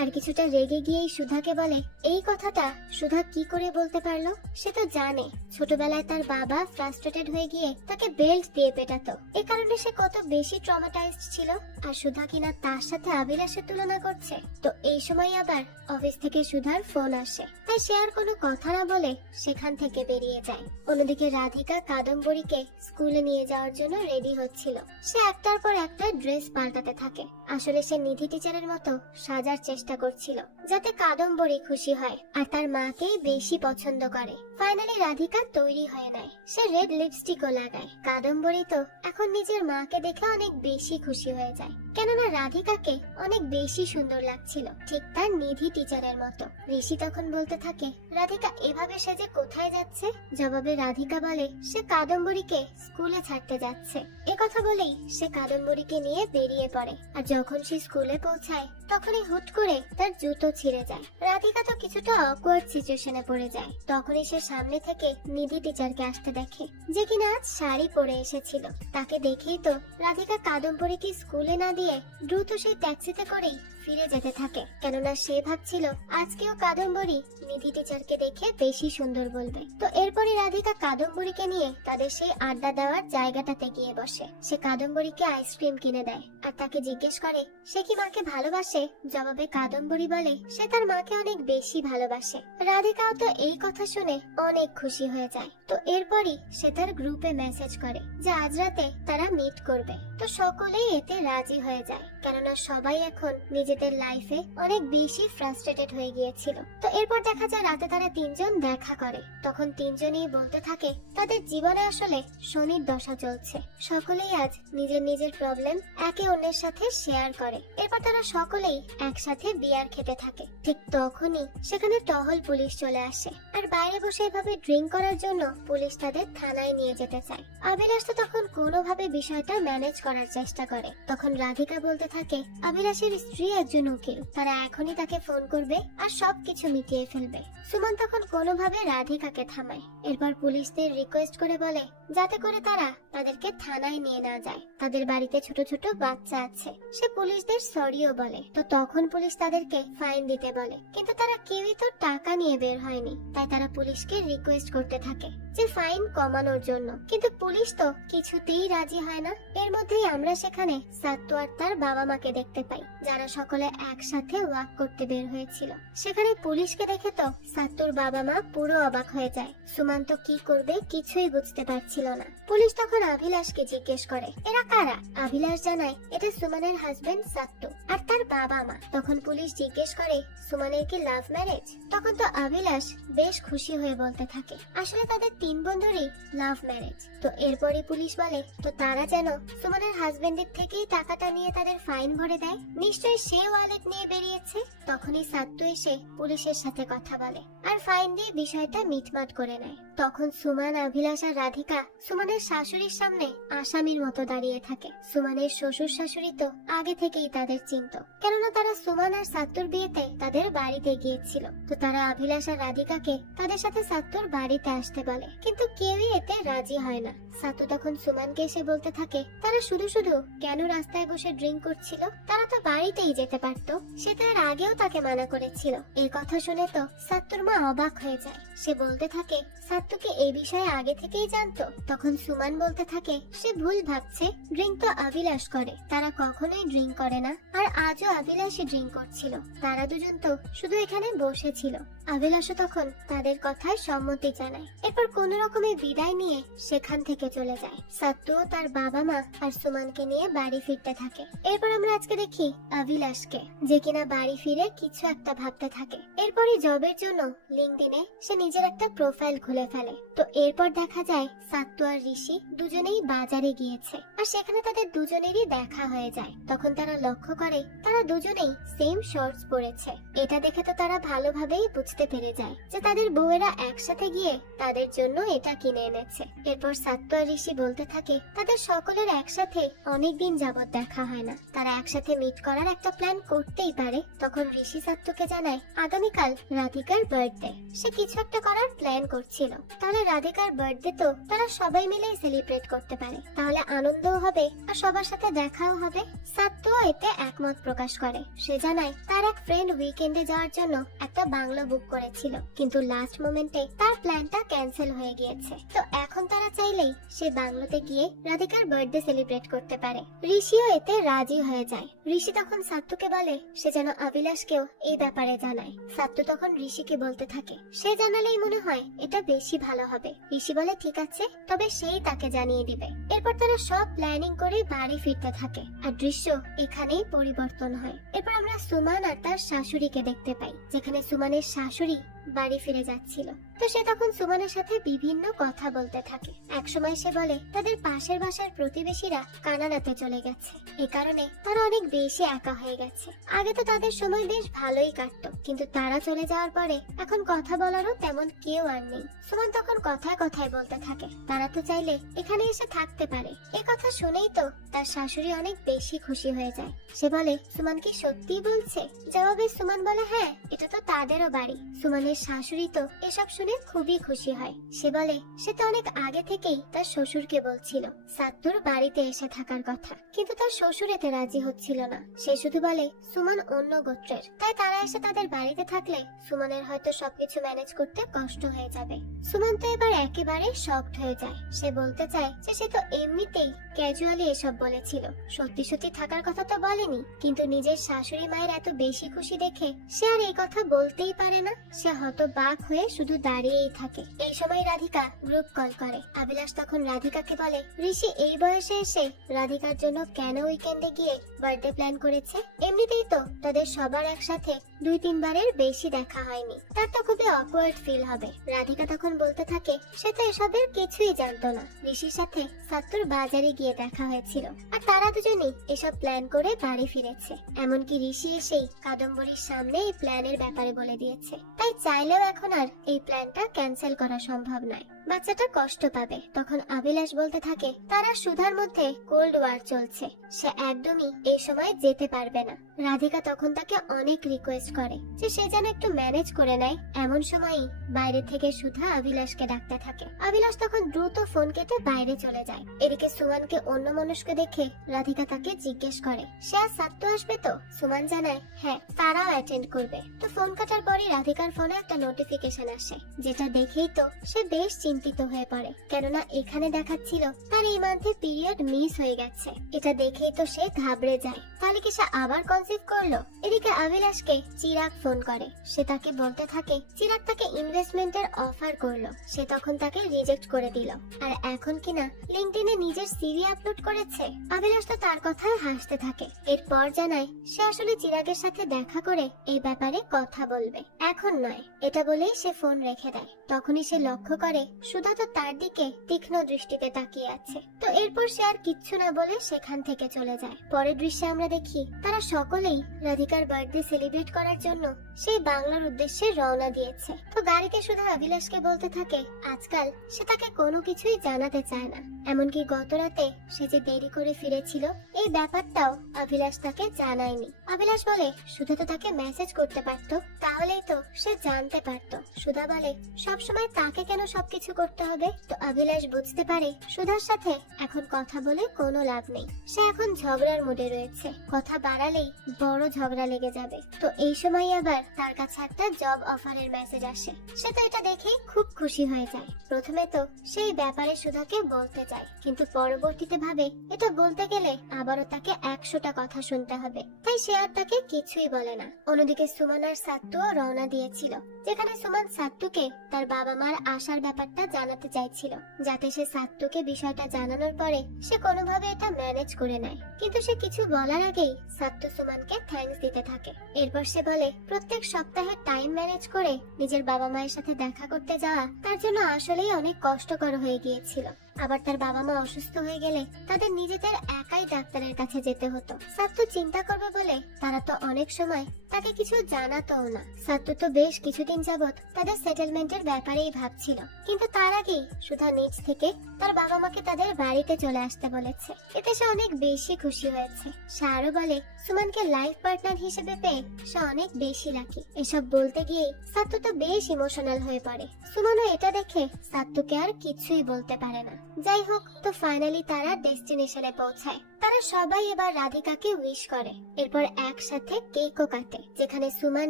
আর কিছুটা রেগে গিয়েই সুধাকে বলে এই কথাটা সুধা কি করে বলতে পারলো। সে তো জানে ছোটবেলায় তার বাবা ফ্রাস্ট্রেটেড হয়ে গিয়ে তাকে বেল্ট দিয়ে পেটাতো, এ কারণে সে কত বেশি ট্রমাটাইজড ছিল। আর সুধা কিনা তার সাথে অভিলাষের তুলনা করছে। তো এই সময় আবার অফিস থেকে সুধার ফোন আসে, তাই সে আর কোনো কথা না বলে সেখান থেকে বেরিয়ে যায়। অন্যদিকে রাধিকা কাদম্বরীকে স্কুলে নিয়ে যাওয়ার জন্য রেডি হচ্ছিল। সে একটার পর একটা ড্রেস পাল্টাতে থাকে। আসলে সে নিধি টিচারের মতো সাজার চেষ্টা করছিল যাতে কাদম্বরী খুশি হয় আর তার মাকে বেশি পছন্দ করে। ফাইনালি রাধিকা তৈরি হয়ে নেয়, সে রেড লিপস্টিকও লাগায়। কাদম্বরী তো এখন নিজের মাকে দেখে অনেক বেশি খুশি হয়ে যায়, কেননা রাধিকাকে অনেক বেশি সুন্দর লাগছিল, ঠিক তার নিধি টিচারের মতো। ঋষি তখন বলতে থাকে রাধিকা এভাবে সেজে কোথায় যাচ্ছে? জবাবে রাধিকা বলে সে কাদম্বরীকে স্কুলে ছাড়তে যাচ্ছে। কথা বলেই সে কাদম্বরীকে নিয়ে বেরিয়ে পড়ে। আর যখন সে স্কুলে পৌঁছায় তখনই হুট করে তার জুতো ছিঁড়ে যায়। রাধিকা তো কিছুটা অকওয়ার্ড সিচুয়েশনে পড়ে যায়। তখনই সে সামনে থেকে নিধি টিচারকে আসতে দেখে, যে কিনা আজ শাড়ি পরে এসেছিল। তাকে দেখেই তো রাধিকা কাদম্বরীকে স্কুলে না দিয়ে দ্রুত সেই ট্যাক্সিতে করেই ফিরে যেতে থাকে, কেননা সে ভাবছিল আজকেও কাদম্বরী নিধি টিচারকে দেখে বেশি সুন্দর বলবে। তো এরপরে রাধিকা কাদম্বরীকে নিয়ে তাদের সেই আড্ডা দেওয়ার জায়গাটাতে গিয়ে বসে। সে কাদম্বরীকে আইসক্রিম কিনে দেয় আর তাকে জিজ্ঞেস করে সে কি মাকে ভালোবাসে। জবাবে কাদম্বরী বলে সে তার মাকে অনেক বেশি ভালোবাসে। রাধিকাও তো এই কথা শুনে অনেক খুশি হয়ে যায়। তো এরপরই সে তার গ্রুপে মেসেজ করে যে আজ রাতে তারা মিট করবে। তো সকলেই এতে রাজি হয়ে যায়, কেননা সবাই এখন নিজেদের লাইফে অনেক বেশি ফ্রাস্ট্রেটেড হয়ে গিয়েছিল। তো এরপর দেখা যায় রাতে তারা তিনজন দেখা করে। তখন তিনজনই বলতে থাকে তাদের জীবনে আসলে শনির দশা চলছে। সকলেই আজ নিজের নিজের প্রবলেম একে অন্যের সাথে শেয়ার করে। এরপর তারা সকলেই একসাথে বিয়ার খেতে থাকে। ঠিক তখনই সেখানে টহল পুলিশ চলে আসে আর বাইরে বসে এভাবে ড্রিঙ্ক করার জন্য পুলিশ তাদের থানায় নিয়ে যেতে চায়। অভিলাষ তো তখন কোনোভাবে বিষয়টা ম্যানেজ করার চেষ্টা করে। তখন রাধিকা বলতে থাকে অভিলাষের স্ত্রী একজন উকিল, তারা এখনই তাকে ফোন করবে আর সবকিছু মিটিয়ে ফেলবে। সুমন তখন কোনোভাবে রাধিকাকে থামায়। এরপর পুলিশদের রিকোয়েস্ট করে বলে যাতে করে তারা তাদেরকে থানায় নিয়ে না যায়, তাদের বাড়িতে ছোট ছোট বাচ্চা আছে। সে পুলিশদের সরিও বলে। তো তখন পুলিশ তাদেরকে ফাইন দিতে বলে, কিন্তু তারা কেউই তো টাকা নিয়ে বের হয়নি। তাই তারা পুলিশকে রিকোয়েস্ট করতে থাকে যে ফাইন কমানোর জন্য, কিন্তু পুলিশ তো কিছুতেই রাজি হয় না। এর মধ্যেই আমরা সেখানে সাত্তু আর তার বাবা মাকে দেখতে পাই, যারা সকলে একসাথে ওয়াক করতে বের হয়েছিল। সেখানে পুলিশকে দেখে তো সাত্তুর বাবা মা পুরো অবাক হয়ে যায়। সুমন্ত কি করবে কিছুই বুঝতে পারছিল না। পুলিশ তখন অভিলাষকে জিজ্ঞেস করে এরা কারা। অভিলাষ জানায় এটা সুমনের হাজবেন্ড সাত্তু আর তার বাবা মা। তখন পুলিশ জিজ্ঞেস করে সুমনের কি লাভ ম্যারেজ। তখন তো অভিলাষ বেশ খুশি হয়ে বলতে থাকে আসলে তাদের তিন বন্ধুরই লাভ ম্যারেজ। তো এরপরই পুলিশ বলে তো তারা যেন সুমনের হাজবেন্ডের থেকেই টাকাটা নিয়ে তাদের ফাইন ভরে দেয়, নিশ্চয়ই সে ওয়ালেট নিয়ে বেরিয়েছে। তখনই সাত্তু এসে পুলিশের সাথে কথা বলে আর ফাইন দিয়ে বিষয়টা মিটমাট করে নেয়। তখন সুমান, অভিলাষ আর রাধিকা সুমানের শাশুড়ির সামনে আসামির মতো দাঁড়িয়ে থাকে। সুমানের শ্বশুর শাশুড়ি তো আগে থেকেই তাদের চিনতো, কেননা তারা সুমান আর সাত্তুর বিয়েতে তাদের বাড়িতে গিয়েছিল। তো তারা অভিলাষ আর রাধিকাকে তাদের সাথে সাত্তুর বাড়িতে আসতে বলে, কিন্তু কেউই এতে রাজি হয় না। সাত্তু তখন সুমানকে এসে বলতে থাকে তারা শুধু শুধু কেন রাস্তায় বসে ড্রিঙ্ক করছিল, তারা তো বাড়িতেই যেতে পারতো, সে তো এর আগেও তাকে মানা করেছিল। এই কথা শুনে তো সাত্তুর মা অবাক হয়ে যায়। সে বলতে থাকে সাত্তুকে এই বিষয়ে আগে থেকেই জানতো। তখন সুমান বলতে থাকে সে ভুল ভাবছে, ড্রিঙ্ক তো অভিলাষ করে, তারা কখনোই ড্রিঙ্ক করে না, আর আজও অভিলাষই ড্রিঙ্ক করছিল, তারা দুজন তো শুধু এখানে বসেছিল। অভিলাষও তখন তাদের কথায় সম্মতি জানায়। এরপর কোন রকমে বিদায় নিয়ে সেখান থেকে চলে যায়। সাত্তুও তার বাবা মা আর সুমানকে নিয়ে বাড়ি ফিরতে থাকে। এরপর আমরা আজকে দেখি অভিলাষকে, যে কিনা বাড়ি ফিরে কিছু একটা ভাবতে থাকে। এরপরই জবের জন্য লিঙ্কডইনে সে নিজের একটা প্রোফাইল খুলে ফেলে। তো এরপর দেখা যায় সাত্তু আর ঋষি দুজনেই বাজারে গিয়েছে, আর সেখানে তাদের দুজনেরই দেখা হয়ে যায়। তখন তারা লক্ষ্য করে তারা দুজনেই সেম শর্টস পরেছে। এটা দেখে তো তারা ভালোভাবেই বুঝতে পেরে যায় যে তাদের বউয়েরা একসাথে গিয়ে তাদের জন্য এটা কিনে এনেছে। এরপর সাত্তু আর ঋষি বলতে থাকে তাদের সকলের একসাথে অনেকদিন যাবত দেখা হয় না, তারা একসাথে মিট করার একটা প্ল্যান করতেই পারে। তখন ঋষি সাত্তুকে জানায় আগামীকাল রাধিকার বার্থডে, সে কিছু একটা করার প্ল্যান করছিল। তাহলে রাধিকার বার্থডে তো তারা সবাই মিলে সেলিব্রেট করতে পারে, তাহলে আনন্দও হবে আর সবার সাথে দেখাও হবে। সাত্তু এতে একমত প্রকাশ করে। সে জানায় তার এক ফ্রেন্ড উইকেন্ডে যাওয়ার জন্য একটা বাংলো বুক করেছিল, কিন্তু লাস্ট মোমেন্টে তার প্ল্যানটা ক্যান্সেল হয়ে গিয়েছে। তো এখন তারা চাইলেই সে বাংলোতে গিয়ে রাধিকার বার্থডে সেলিব্রেট করতে পারে। ঋষিও এতে রাজি হয়ে যায়। ঋষি তখন সাত্তুকে বলে সে যেন অভিলাষকেও এই ব্যাপারে জানায়। সাত্তু তখন ঋষিকে বলতে থাকে সে জানালেই মনে হয় এটা বেশি ভালো হবে। ঋষি বলে ঠিক আছে, তবে সেই তাকে জানিয়ে দিবে। এরপর তারা সব প্ল্যানিং করে বাড়ি ফিরতে থাকে, আর দৃশ্য এখানেই পরিবর্তন হয়। এরপর আমরা সুমান আর তার শাশুড়িকে দেখতে পাই, যেখানে সুমানের শাশুড়ি বাড়ি ফিরে যাচ্ছিল। তো সে তখন সুমানের সাথে বিভিন্ন কথা বলতে থাকে। একসময় সে বলে তাদের পাশের বাসার প্রতিবেশীরা কানাডাতে চলে গেছে, এ কারণে তারা অনেক বেশি একা হয়ে গেছে। আগে তো তাদের সময় বেশ ভালোই কাটতো, কিন্তু তারা চলে যাওয়ার পরে এখন কথা বলারও তেমন কেউ আর নেই। সুমান তখন কথায় কথায় বলতে থাকে তারা তো চাইলে এখানে এসে থাকতে পারে। এ কথা শুনেই তো তার শাশুড়ি অনেক বেশি খুশি হয়ে যায়। সে বলে সুমান কি সত্যি বলছে? জবাবে সুমান বলে হ্যাঁ, এটা তো তাদেরও বাড়ি। সুমানের শাশুড়ি তো এসব শুনে খুবই খুশি হয়। সে বলে সে তো অনেক আগে থেকেই তার শ্বশুরকে বলছিল সাত্তুর বাড়িতে এসে থাকার কথা, কিন্তু তার শ্বশুর এতে রাজি হচ্ছিল না। সে শুধু বলে সুমান অন্য গোত্রের, তাই তারা এসে তাদের বাড়িতে থাকলে সুমানের হয়তো সবকিছু ম্যানেজ করতে কষ্ট হয়ে যাবে। সুমান তো এবার একেবারে শকড হয়ে যায়। সে বলতে চায় যে সে তো এমনিতেই ক্যাজুয়ালি এসব বলেছিল, সত্যি সত্যি থাকার কথা তো বলেনি। কিন্তু নিজের শাশুড়ি মায়ের এত বেশি খুশি দেখে সে আর এই কথা বলতেই পারে না। সে হতবাক হয়ে শুধু দাঁড়িয়েই থাকে। এই সময় রাধিকা গ্রুপ কল করে। অভিলাষ তখন রাধিকাকে বলে ঋষি এই বয়সে এসে রাধিকার জন্য কেন উইকেন্ডে গিয়ে বার্থডে প্ল্যান করেছে? এমনিতেই তো তাদের সবার একসাথে 2-3 বারের বেশি দেখা হয়নি, তার তো খুবই অকওয়ার্ড ফিল হবে। রাধিকা তখন বলতে থাকে সে তো এসবের কিছুই জানতো না। ঋষির সাথে সাত্তুর বাজারে গিয়ে দেখা হয়েছিল, আর তারা দুজনেই এসব প্ল্যান করে বাড়ি ফিরেছে। এমনকি ঋষি এসেই কাদম্বরীর সামনে এই প্ল্যানের ব্যাপারে বলে দিয়েছে, তাই চাইলেও এখন আর এই প্ল্যানটা ক্যান্সেল করা সম্ভব নয়, বাচ্চাটা কষ্ট পাবে। তখন অভিলাষ বলতে থাকে তারা সুধার মধ্যে কোল্ড ওয়ার চলছে, সে একদমই এই সময় যেতে পারবে না। রাধিকা তখন তাকে অনেক রিকোয়েস্ট করে যে সে যেন একটু ম্যানেজ করে নেয়। এমন সময়ই বাইরে থেকে সুধা অভিলাষকে ডাকতে থাকে। অভিলাষ তখন দ্রুত ফোন কেটে বাইরে চলে যায়। এদিকে সুমানকে অন্যমনস্ক দেখে রাধিকা তাকে জিজ্ঞেস করে সে আর সাত্তু আসবে তো? সুমান জানায় হ্যাঁ, তারাও অ্যাটেন্ড করবে। তো ফোন কাটার পরে রাধিকার ফোনে একটা নোটিফিকেশন আসে, যেটা দেখেই তো সে বেশ চিন্তিত হয়ে পড়ে, কেননা এখানে দেখাচ্ছিল তার এই মান্থে পিরিয়ড মিস হয়ে গেছে। এটা দেখেই তো সে ঘাবড়ে যায়, তাহলে কি সে আবার কনসিভ করলো? এদিকে অভিলাষকে চিরাগ ফোন করে। সে তাকে বলতে থাকে চিরাগ তাকে ইনভেস্টমেন্টের অফার করলো, সে তখন তাকে রিজেক্ট করে দিল, আর এখন কিনা লিঙ্কডইনে নিজের সিভি আপলোড করেছে। অভিলাষ তো তার কথায় হাসতে থাকে। এরপর জানায় সে আসলে চিরাগের সাথে দেখা করে এই ব্যাপারে কথা বলবে, এখন নয়। এটা বলেই সে ফোন রেখে দেয়। তখনই সে লক্ষ্য করে সুধা তো তার দিকে তীক্ষ্ণ দৃষ্টিতে তাকিয়ে আছে। তো এরপর সে আর কিচ্ছু না বলে সেখান থেকে চলে যায়। পরের দৃশ্যে আমরা দেখি তারা সকলেই রাধিকার বার্থডে সেলিব্রেট করার জন্য সেই বাংলার উদ্দেশ্যে রওনা দিয়েছে। তো গাড়িতে সুধা অভিলাষকে বলতে থাকে আজকাল সে তাকে কোনো কিছুই জানাতে চায় না, এমনকি গত রাতে সে যে দেরি করে ফিরেছিল এই ব্যাপারটাও অভিলাষ তাকে জানায়নি। অভিলাষ বলে সুধা তো তাকে মেসেজ করতে পারতো, তাহলেই তো সে জানতে পারতো। সুধা বলে সবসময় তাকে কেন সবকিছু করতে হবে। তো অভিলাষ বুঝতে পারে সুধার সাথে এখন কথা বলে কোনো লাভ নেই, সে এখন ঝগড়ার মুডে রয়েছে, কথা বাড়ালেই বড় ঝগড়া লেগে যাবে। তো এই সময় আবার তার কাছে একটা জব অফারের মেসেজ আসে। সে তো এটা দেখে খুব খুশি হয়ে যায়। প্রথমে তো সেই ব্যাপারে সুধাকে বলতে চায়, কিন্তু পরবর্তীতে ভাবে এটা বলতে গেলে আবারও তাকে 100টা কথা শুনতে হবে, তাই সে আর তাকে কিছুই বলে না। অন্যদিকে সুমন আর সাত্তুও রওনা দিয়েছিল, যেখানে সুমন সাত্তুকে তার বাবা মার আসার ব্যাপারটা জানাতে চাইছিল, যাতে সে সাত্তুকে বিষয়টা জানানোর পরে সে কোনোভাবে এটা ম্যানেজ করে নেয়। কিন্তু সে কিছু বলার আগেই সাত্তু সুমনকে থ্যাঙ্কস দিতে থাকে। এরপর সে বলে প্রত্যেক সপ্তাহে টাইম ম্যানেজ করে নিজের বাবা মায়ের সাথে দেখা করতে যাওয়া তার জন্য আসলেই অনেক কষ্টকর হয়ে গিয়েছিল। আবার তার বাবা মা অসুস্থ হয়ে গেলে তাদের নিজেদের একাই ডাক্তারের কাছে যেতে হতো। সাত্তু চিন্তা করবে বলে তারা তো অনেক সময় তাকে কিছু জানাতোও না। সাত্তু তো বেশ কিছুদিন যাবত তাদের সেটেলমেন্টের ব্যাপারেই ভাবছিল, কিন্তু তার আগেই সুধা নিজ থেকে তার বাবা মাকে তাদের বাড়িতে চলে আসতে বলেছে। এতে সে অনেক বেশি খুশি হয়েছে। সে আরো বলে সুমনকে লাইফ পার্টনার হিসেবে পেয়ে সে অনেক বেশি লাকি। এসব বলতে গিয়ে সাত্তু তো বেশ ইমোশনাল হয়ে পড়ে। সুমনও এটা দেখে সাত্তুকে আর কিছুই বলতে পারে না। যাই হোক, তো ফাইনালি তারা ডেস্টিনেশনে পৌঁছায়। তারা সবাই এবার রাধিকাকে উইশ করে, এরপর একসাথে কেকও কাটে, যেখানে সুমন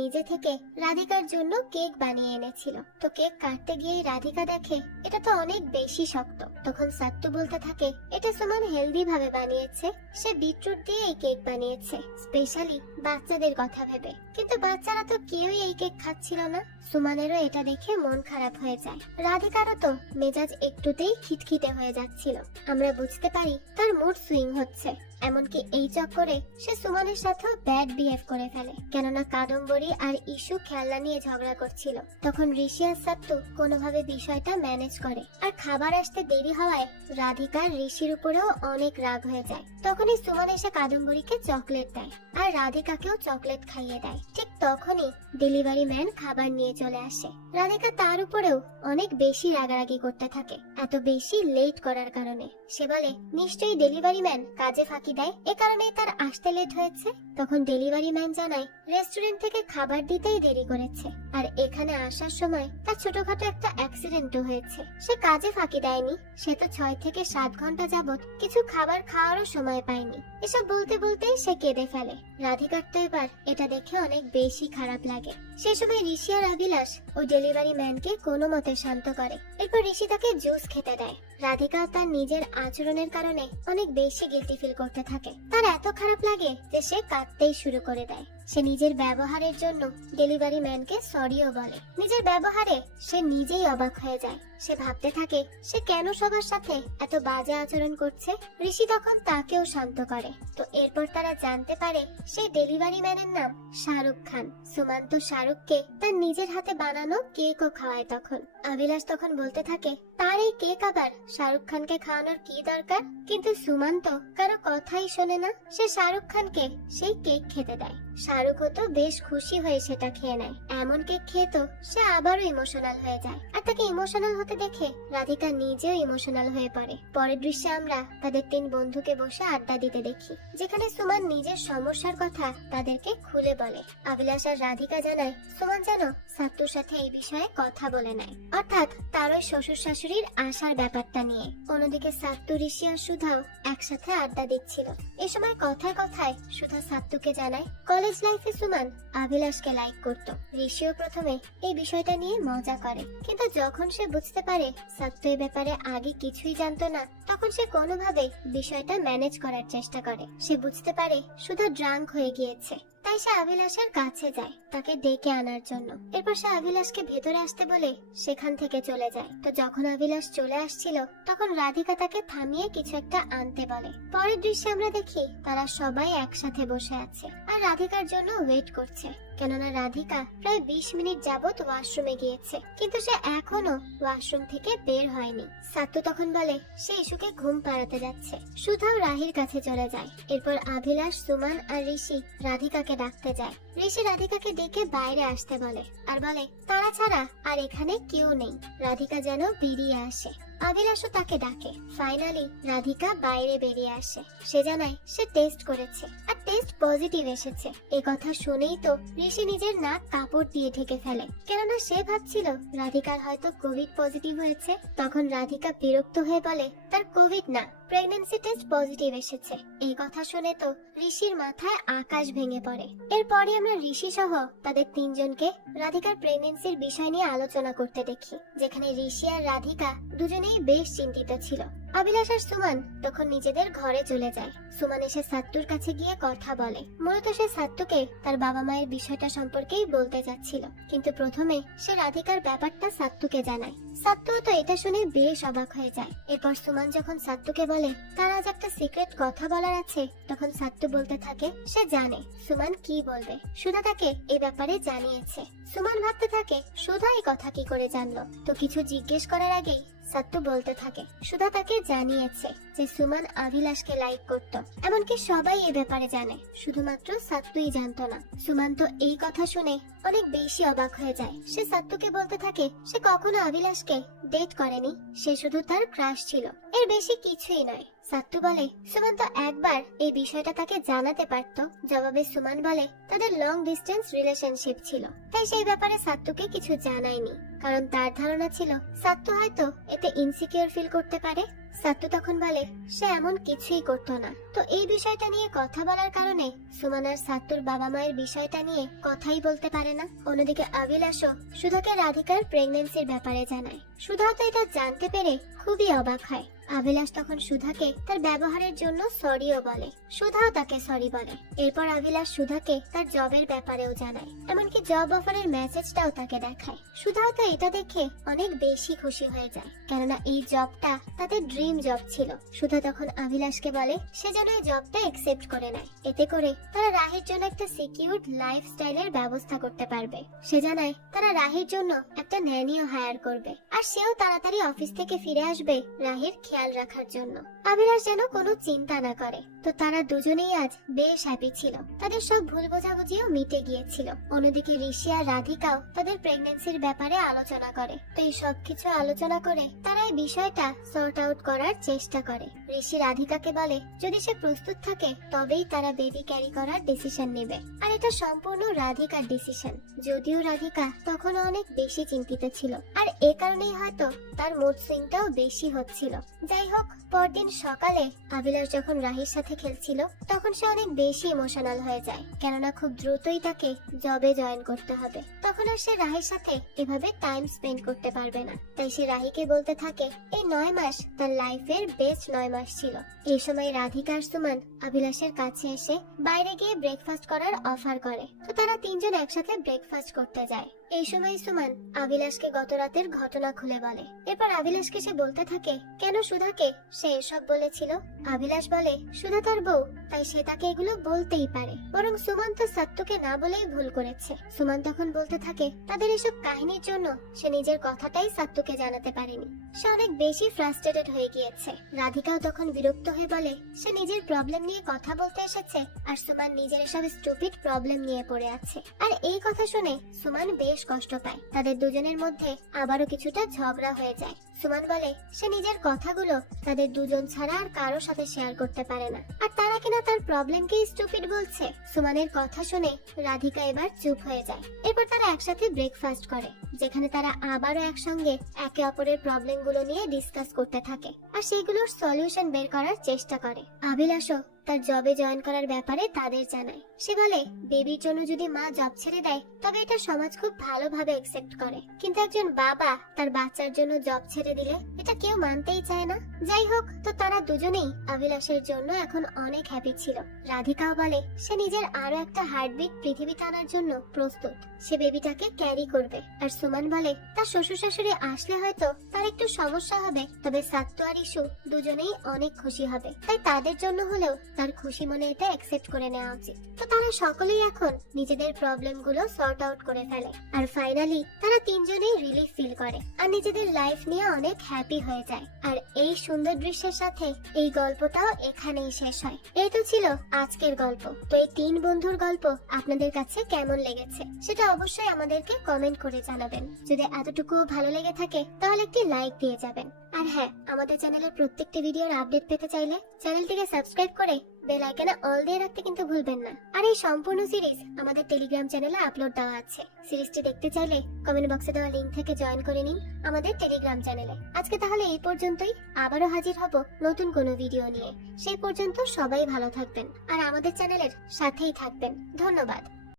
নিজে থেকে রাধিকার জন্য কেক বানিয়ে এনেছিল। তো কেক কাটতে গিয়ে রাধিকা দেখে এটা তো অনেক বেশি শক্ত। তখন সাত্তু বলতে থাকে এটা সুমন হেলদি ভাবে বানিয়েছে, সে বিটরুট দিয়ে এই কেক বানিয়েছে স্পেশালি বাচ্চাদের কথা ভেবে। কিন্তু বাচ্চারা তো কেউই এই কেক খাচ্ছিল না। সুমনেরও এটা দেখে মন খারাপ হয়ে যায়। রাধিকারও তো মেজাজ একটুতেই খিটখিটে হয়ে যাচ্ছিল। আমরা বুঝতে পারি তার মুড সুইং হচ্ছে। এমনকি এই চক্করে সে সুমনের সাথেও ব্যাড বিহেভ করে ফেলে, কেননা কাদম্বরী আর ইস্যু খেলনা নিয়ে ঝগড়া করছিল। তখন ঋষি আর সাত্তু কোনোভাবে বিষয়টা ম্যানেজ করে, আর খাবার আসতে দেরি হওয়ায় রাধিকা ঋষির উপরেও অনেক রাগ হয়ে যায়। তখনই সুমন এসে কাদম্বরীকে চকলেট দেয় আর রাধিকাকেও চকলেট খাইয়ে দেয়। ঠিক তখনই ডেলিভারি ম্যান খাবার নিয়ে চলে আসে। রাধিকা তার উপরেও অনেক বেশি রাগারাগি করতে থাকে, এত বেশি লেট করার কারণে। সে বলে নিশ্চয়ই ডেলিভারি ম্যান কাজে ফাঁকি দেয়, এ কারণেই তার আসতে লেট হয়েছে। তখন ডেলিভারি ম্যান জানায় রেস্টুরেন্ট থেকে খাবার দিতেই দেরি করেছে, আর এখানে আসার সময় তার ছোটখাটো একটা অ্যাক্সিডেন্টও হয়েছে। সে কাজে ফাঁকি দেয়নি, সে তো 6 থেকে 7 ঘন্টা যাবত কিছু খাবার খাওয়ারও সময় পায়নি। এসব বলতে বলতেই সে কেঁদে ফেলে। রাধিকার তো এবার এটা দেখে অনেক বেশি খারাপ লাগে। সে সময় ঋষি আর অভিলাষ ওই ডেলিভারি ম্যানকে কোনো মতে শান্ত করে। এরপর ঋষি তাকে জুস খেতে দেয়। রাধিকা তার নিজের আচরণের কারণে অনেক বেশি গিল্টি ফিল করতে থাকে। তার এত খারাপ লাগে যে সে কাঁদতেই শুরু করে দেয়। সে নিজের ব্যবহারের জন্য ডেলিভারি ম্যানকে সরিও বলে। নিজের ব্যবহারে সে নিজেই অবাক হয়ে যায়। সে ভাবতে থাকে সে কেন সবার সাথে এত বাজে আচরণ করছে। ঋষি তখন তাকেও শান্ত করে। তো এরপর তারা জানতে পারে সেই ডেলিভারি ম্যানের নাম শাহরুখ খান। সুমন তো শাহরুখকে তার নিজের হাতে বানানো কেকও খাওয়ায়। তখন অভিলাষ তখন বলতে থাকে তার এই কেক আবার শাহরুখ খানকে খাওয়ানোর কি দরকার। কিন্তু সুমন তো কারো কথাই শোনে না, সে শাহরুখ খানকে সেই কেক খেতে দেয়। শাহরুখও তো বেশ খুশি হয়ে সেটা খেয়ে নেয়। এমন কেক খেয়ে তো সে আবারও ইমোশনাল হয়ে যায়, আর তাকে ইমোশনাল হতে দেখে রাধিকা নিজেও ইমোশনাল হয়ে পড়ে। পরের দৃশ্যে আমরা তাদের 3 বন্ধুকে বসে আড্ডা দিতে দেখি, যেখানে সুমন নিজের সমস্যার কথা তাদেরকে খুলে বলে। অভিলাষ আর রাধিকা জানায় সুমন যেন সাত্তুর সাথে এই বিষয়ে কথা বলে নেয়, অর্থাৎ তার ওই শ্বশুর শাশুড়ির আসার ব্যাপারটা নিয়ে। অন্যদিকে সাত্তু, ঋষি আর সুধাও একসাথে আড্ডা দিচ্ছিল। এ সময় কথায় কথায় সুধা সাত্তুকে জানায় কলেজ লাইফে সুমন অভিলাষকে লাইক করত। ঋষিও প্রথমে এই বিষয়টা নিয়ে মজা করে, কিন্তু যখন সে বুঝতে পারে সাত্তু এই ব্যাপারে আগে কিছুই জানতো না, তখন সে কোনোভাবে বিষয়টা ম্যানেজ করার চেষ্টা করে। সে বুঝতে পারে সুধা ড্রাঙ্ক হয়ে গিয়েছে, তাই সে অভিলাষের কাছে যায় তাকে ডেকে আনার জন্য। এরপর সে অভিলাষকে ভেতরে আসতে বলে সেখান থেকে চলে যায়। তো যখন অভিলাষ চলে আসছিল তখন রাধিকা তাকে থামিয়ে কিছু একটা আনতে বলে। পরের দৃশ্যে আমরা দেখি তারা সবাই একসাথে বসে আছে আর রাধিকার জন্য ওয়েট করছে, কেননা রাধিকা প্রায় 20 মিনিট যাবত ওয়াশরুমে গিয়েছে, কিন্তু সে এখনো ওয়াশরুম থেকে বের হয়নি। সাত্তু তখন বলে সে ইস্যুকে ঘুম পাড়াতে যাচ্ছে। সুধাও রাহির কাছে চলে যায়। এরপর অভিলাষ, সুমন আর ঋষি রাধিকাকে ডাকতে যায়। ঋষি রাধিকাকে ডেকে বাইরে আসতে বলে আর বলে তারা ছাড়া আর এখানে কেউ নেই, রাধিকা যেন বেরিয়ে আসে। অভিলাষও তাকে ডাকে। ফাইনালি রাধিকা বাইরে বেরিয়ে আসে। সে জানায় সে টেস্ট করেছে আর টেস্ট পজিটিভ এসেছে। এই কথা শুনেই তো ঋষি নিজের নাক কাপড় দিয়ে ঢেকে ফেলে, কেননা সে ভাবছিল রাধিকার হয়তো কোভিড পজিটিভ হয়েছে। তখন রাধিকা বিরক্ত হয়ে বলে তার কোভিড না, প্রেগন্যান্সি টেস্ট পজিটিভ এসেছে। এই কথা শুনে তো ঋষির মাথায় আকাশ ভেঙে পড়ে। এরপরে আমরা ঋষি সহ তাদের তিনজনকে রাধিকার প্রেগন্যান্সির বিষয় নিয়ে আলোচনা করতে দেখি, যেখানে ঋষি আর রাধিকা দুজনেই বেশ চিন্তিত ছিল। অভিলাষ আর সুমন তখন নিজেদের ঘরে চলে যায়। সুমন এসে সাত্তুর কাছে গিয়ে কথা বলে। মূলত সে সাত্তুকে তার বাবা মায়ের বিষয়টা সম্পর্কেই বলতে যাচ্ছিল, কিন্তু প্রথমে সে রাধিকার ব্যাপারটা সাত্তুকে জানায়। সাত্তু তো এটা শুনে বেশ অবাক হয়ে যায়। এরপর সুমন যখন সাত্তুকে বলে তার আজ একটা সিক্রেট কথা বলার আছে, তখন সাত্তু বলতে থাকে সে জানে সুমন কি বলবে। সুধা তাকে এই ব্যাপারে জানিয়েছে। সুমন ভাবতে থাকে সুধা এই কথা কি করে জানলো, তো কিছু জিজ্ঞেস করার আগেই সাত্তু বলতে থাকে সুধা তাকে জানিয়েছে যে সুমন অভিলাষকে লাইক করত। এমনকি সবাই এই ব্যাপারে জানে, শুধুমাত্র সাত্তুই জানতো না। সুমন তো এই কথা শুনে অনেক বেশি অবাক হয়ে যায়। সে সাত্তুকে বলতে থাকে সে কখনো অভিলাষকে ডেট করেনি, সে শুধু তার ক্রাশ ছিল, এর বেশি কিছুই নয়। সাত্তু বলে সুমন তো একবার এই বিষয়টা তাকে জানাতে পারত। জবাবে সুমন বলে তাদের লং ডিস্টেন্স রিলেশনশিপ ছিল, তাই সেই ব্যাপারে সাত্তুকে কিছু জানায়নি, কারণ তার ধারণা ছিল সাত্তু হয়তো এতে ইনসিকিউর ফিল করতে পারে। সাত্তু তখন বলে সে এমন কিছুই করতো না। তো এই বিষয়টা নিয়ে কথা বলার কারণে সুমন আর সাত্তুর বাবা মায়ের বিষয়টা নিয়ে কথাই বলতে পারে না। অন্যদিকে অভিলাষও সুধাকে রাধিকার প্রেগন্যান্সির ব্যাপারে জানায়। সুধাও তো এটা জানতে পেরে খুবই অবাক হয়। অভিলাষ তখন সুধাকে তার ব্যবহারের জন্য সরিও বলে, সুধাও তাকে সরি বলে। এরপর অভিলাষ সুধাকে তার জবের ব্যাপারেও জানায়, এমনকি জব অফারের মেসেজটাও তাকে দেখায়। সুধাও তো এটা দেখে অনেক বেশি খুশি হয়ে যায়, কেননা এই জবটা তাদের ড্রিম জব ছিল। সুধা তখন অভিলাষকে বলে সে যেন এই জবটা একসেপ্ট করে নেয়, এতে করে তারা রাহির জন্য একটা সিকিউরড লাইফস্টাইলের ব্যবস্থা করতে পারবে। সে জানায় তারা রাহির জন্য একটা ন্যানিও হায়ার করবে, আর সেও তাড়াতাড়ি অফিস থেকে ফিরে আসবে রাহির খেয়াল রাখার জন্য। অভিলাষ যেন কোনো চিন্তা না করে। তো তারা দুজনেই আজ বেশ হ্যাপি ছিল, তাদের সব ভুল বোঝাবুঝিও মিটে গিয়েছিল। অন্যদিকে ঋষি আর রাধিকাও তাদের প্রেগন্যান্সির ব্যাপারে আলোচনা করে। তো এই সবকিছু আলোচনা করে তারা এই বিষয়টা সর্ট আউট করার চেষ্টা করে। ঋষি রাধিকাকে বলে যদি সে প্রস্তুত থাকে তবেই তারা বেবি ক্যারি করার ডিসিশন নেবে, আর এটা সম্পূর্ণ রাধিকার ডিসিশন। যদিও রাধিকা তখন অনেক বেশি চিন্তিত ছিল, আর এ কারণেই হয়তো তার মুড সুইংটাও বেশি হচ্ছিল। যাই হোক, পরদিন সকালে অভিলাষ যখন রাহির সাথে খেলছিল তখন সে অনেক বেশি ইমোশনাল হয়ে যায়, কেননা খুব দ্রুতই তাকে জবে জয়েন করতে হবে। তখন আর সে রাহির সাথে এভাবে টাইম স্পেন্ড করতে পারবে না। তাই সে রাহিকে বলতে থাকে এই 9 মাস তার লাইফের বেস্ট 9 মাস ছিল। এই সময় রাধিকা আর সুমন অভিলাষের কাছে এসে বাইরে গিয়ে ব্রেকফাস্ট করার অফার করে। তো তারা তিনজন একসাথে ব্রেকফাস্ট করতে যায়। এই সময় সুমন অভিলাষকে গত রাতের ঘটনা খুলে বলে। এরপর অভিলাষকে সে বলতে থাকে কেন সুধাকে সে এসব বলেছিল। অভিলাষ বলে সুধা তার বউ, তাই সে তাকে এগুলো বলতেই পারে, বরং সুমন তো সত্যকে না বলেই ভুল করেছে। সুমন তখন বলতে থাকে তাদের এসব কাহিনীর জন্য সে নিজের কথাটাই সত্যকে জানাতে পারেনি। সে অনেক বেশি ফ্রাস্ট্রেটেড হয়ে গিয়েছে। রাধিকাও তখন বিরক্ত হয়ে বলে সে নিজের প্রবলেম নিয়ে কথা বলতে এসেছে, আর সুমন নিজের এসব স্টুপিড প্রবলেম নিয়ে পড়ে আছে। আর এই কথা শুনে সুমন বেশ কষ্ট পায়। তাদের দুজনের মধ্যে আবারও কিছুটা ঝগড়া হয়ে যায়। সুমন বলে সে নিজের কথাগুলো তাদের দুজন ছাড়া আর কারো সাথে শেয়ার করতে পারে না, আর তারা কিনা তার প্রবলেমকে স্টুপিড বলছে। সুমনের কথা শুনে রাধিকা এবার চুপ হয়ে যায়। এরপর তারা একসাথে ব্রেকফাস্ট করে, যেখানে তারা আবারও একসঙ্গে একে অপরের প্রবলেমগুলো নিয়ে ডিসকাস করতে থাকে, আর সেগুলোর সলিউশন বের করার চেষ্টা করে। অভিলাষও তার জবে জয়েন করার ব্যাপারে তাদের জানায়। সে বলে বেবির জন্য যদি মা জব ছেড়ে দেয় তবে এটা সমাজ খুব ভালোভাবে একসেপ্ট করে, কিন্তু একজন বাবা তার বাচ্চার জন্য জব ছেড়ে দিলে এটা কেউ মানতেই চায় না। যাই হোক, তো তারা দুজনেই অভিলাষের জন্য এখন অনেক হ্যাপি ছিল। রাধিকাও বলে সে নিজের আরো একটা হার্টবিট পৃথিবীতে আনার জন্য প্রস্তুত, সে বেবিটাকে ক্যারি করবে। আর সুমন সুমন বলে তার শ্বশুর শাশুড়ি আসলে হয়তো তার একটু সমস্যা হবে, তবে সাত্তু আর ইস্যু দুজনেই অনেক খুশি হবে, তাই তাদের জন্য হলেও তার খুশি মনে এটা অ্যাকসেপ্ট করে নেওয়া উচিত। তো তারা সকলেই এখন নিজেদের প্রবলেম গুলো সর্ট আউট করে ফেলে, আর ফাইনালি তারা তিনজনেই রিলিফ ফিল করে আর নিজেদের লাইফ নিয়ে অনেক হ্যাপি হয়ে যায়। আর এই সুন্দর দৃশ্যের সাথে এই গল্পটাও এখানেই শেষ হয়। এই তো ছিল আজকের গল্প। তো এই তিন বন্ধুর গল্প আপনাদের কাছে কেমন লেগেছে সেটা অবশ্যই আমাদেরকে কমেন্ট করে জানাবেন। যদি এতটুকু ভালো লেগে থাকে তাহলে একটি লাইক দিয়ে যাবেন। আর হ্যাঁ, আমাদের চ্যানেলের প্রত্যেকটি ভিডিওর আপডেট পেতে চাইলে চ্যানেলটিকে সাবস্ক্রাইব করে বেল আইকনে অল দিয়ে রাখতে কিন্তু ভুলবেন না। আর এই সম্পূর্ণ সিরিজ আমাদের টেলিগ্রাম চ্যানেলে আপলোড দেওয়া আছে, সিরিজটি দেখতে চাইলে কমেন্ট বক্সে দেওয়া লিংক থেকে জয়েন করে নিন আমাদের টেলিগ্রাম চ্যানেলে। আজকে তাহলে এই পর্যন্তই, আবারও হাজির হব নতুন কোনো ভিডিও নিয়ে। সেই পর্যন্ত সবাই ভালো থাকবেন আর আমাদের চ্যানেলের সাথেই থাকবেন। ধন্যবাদ।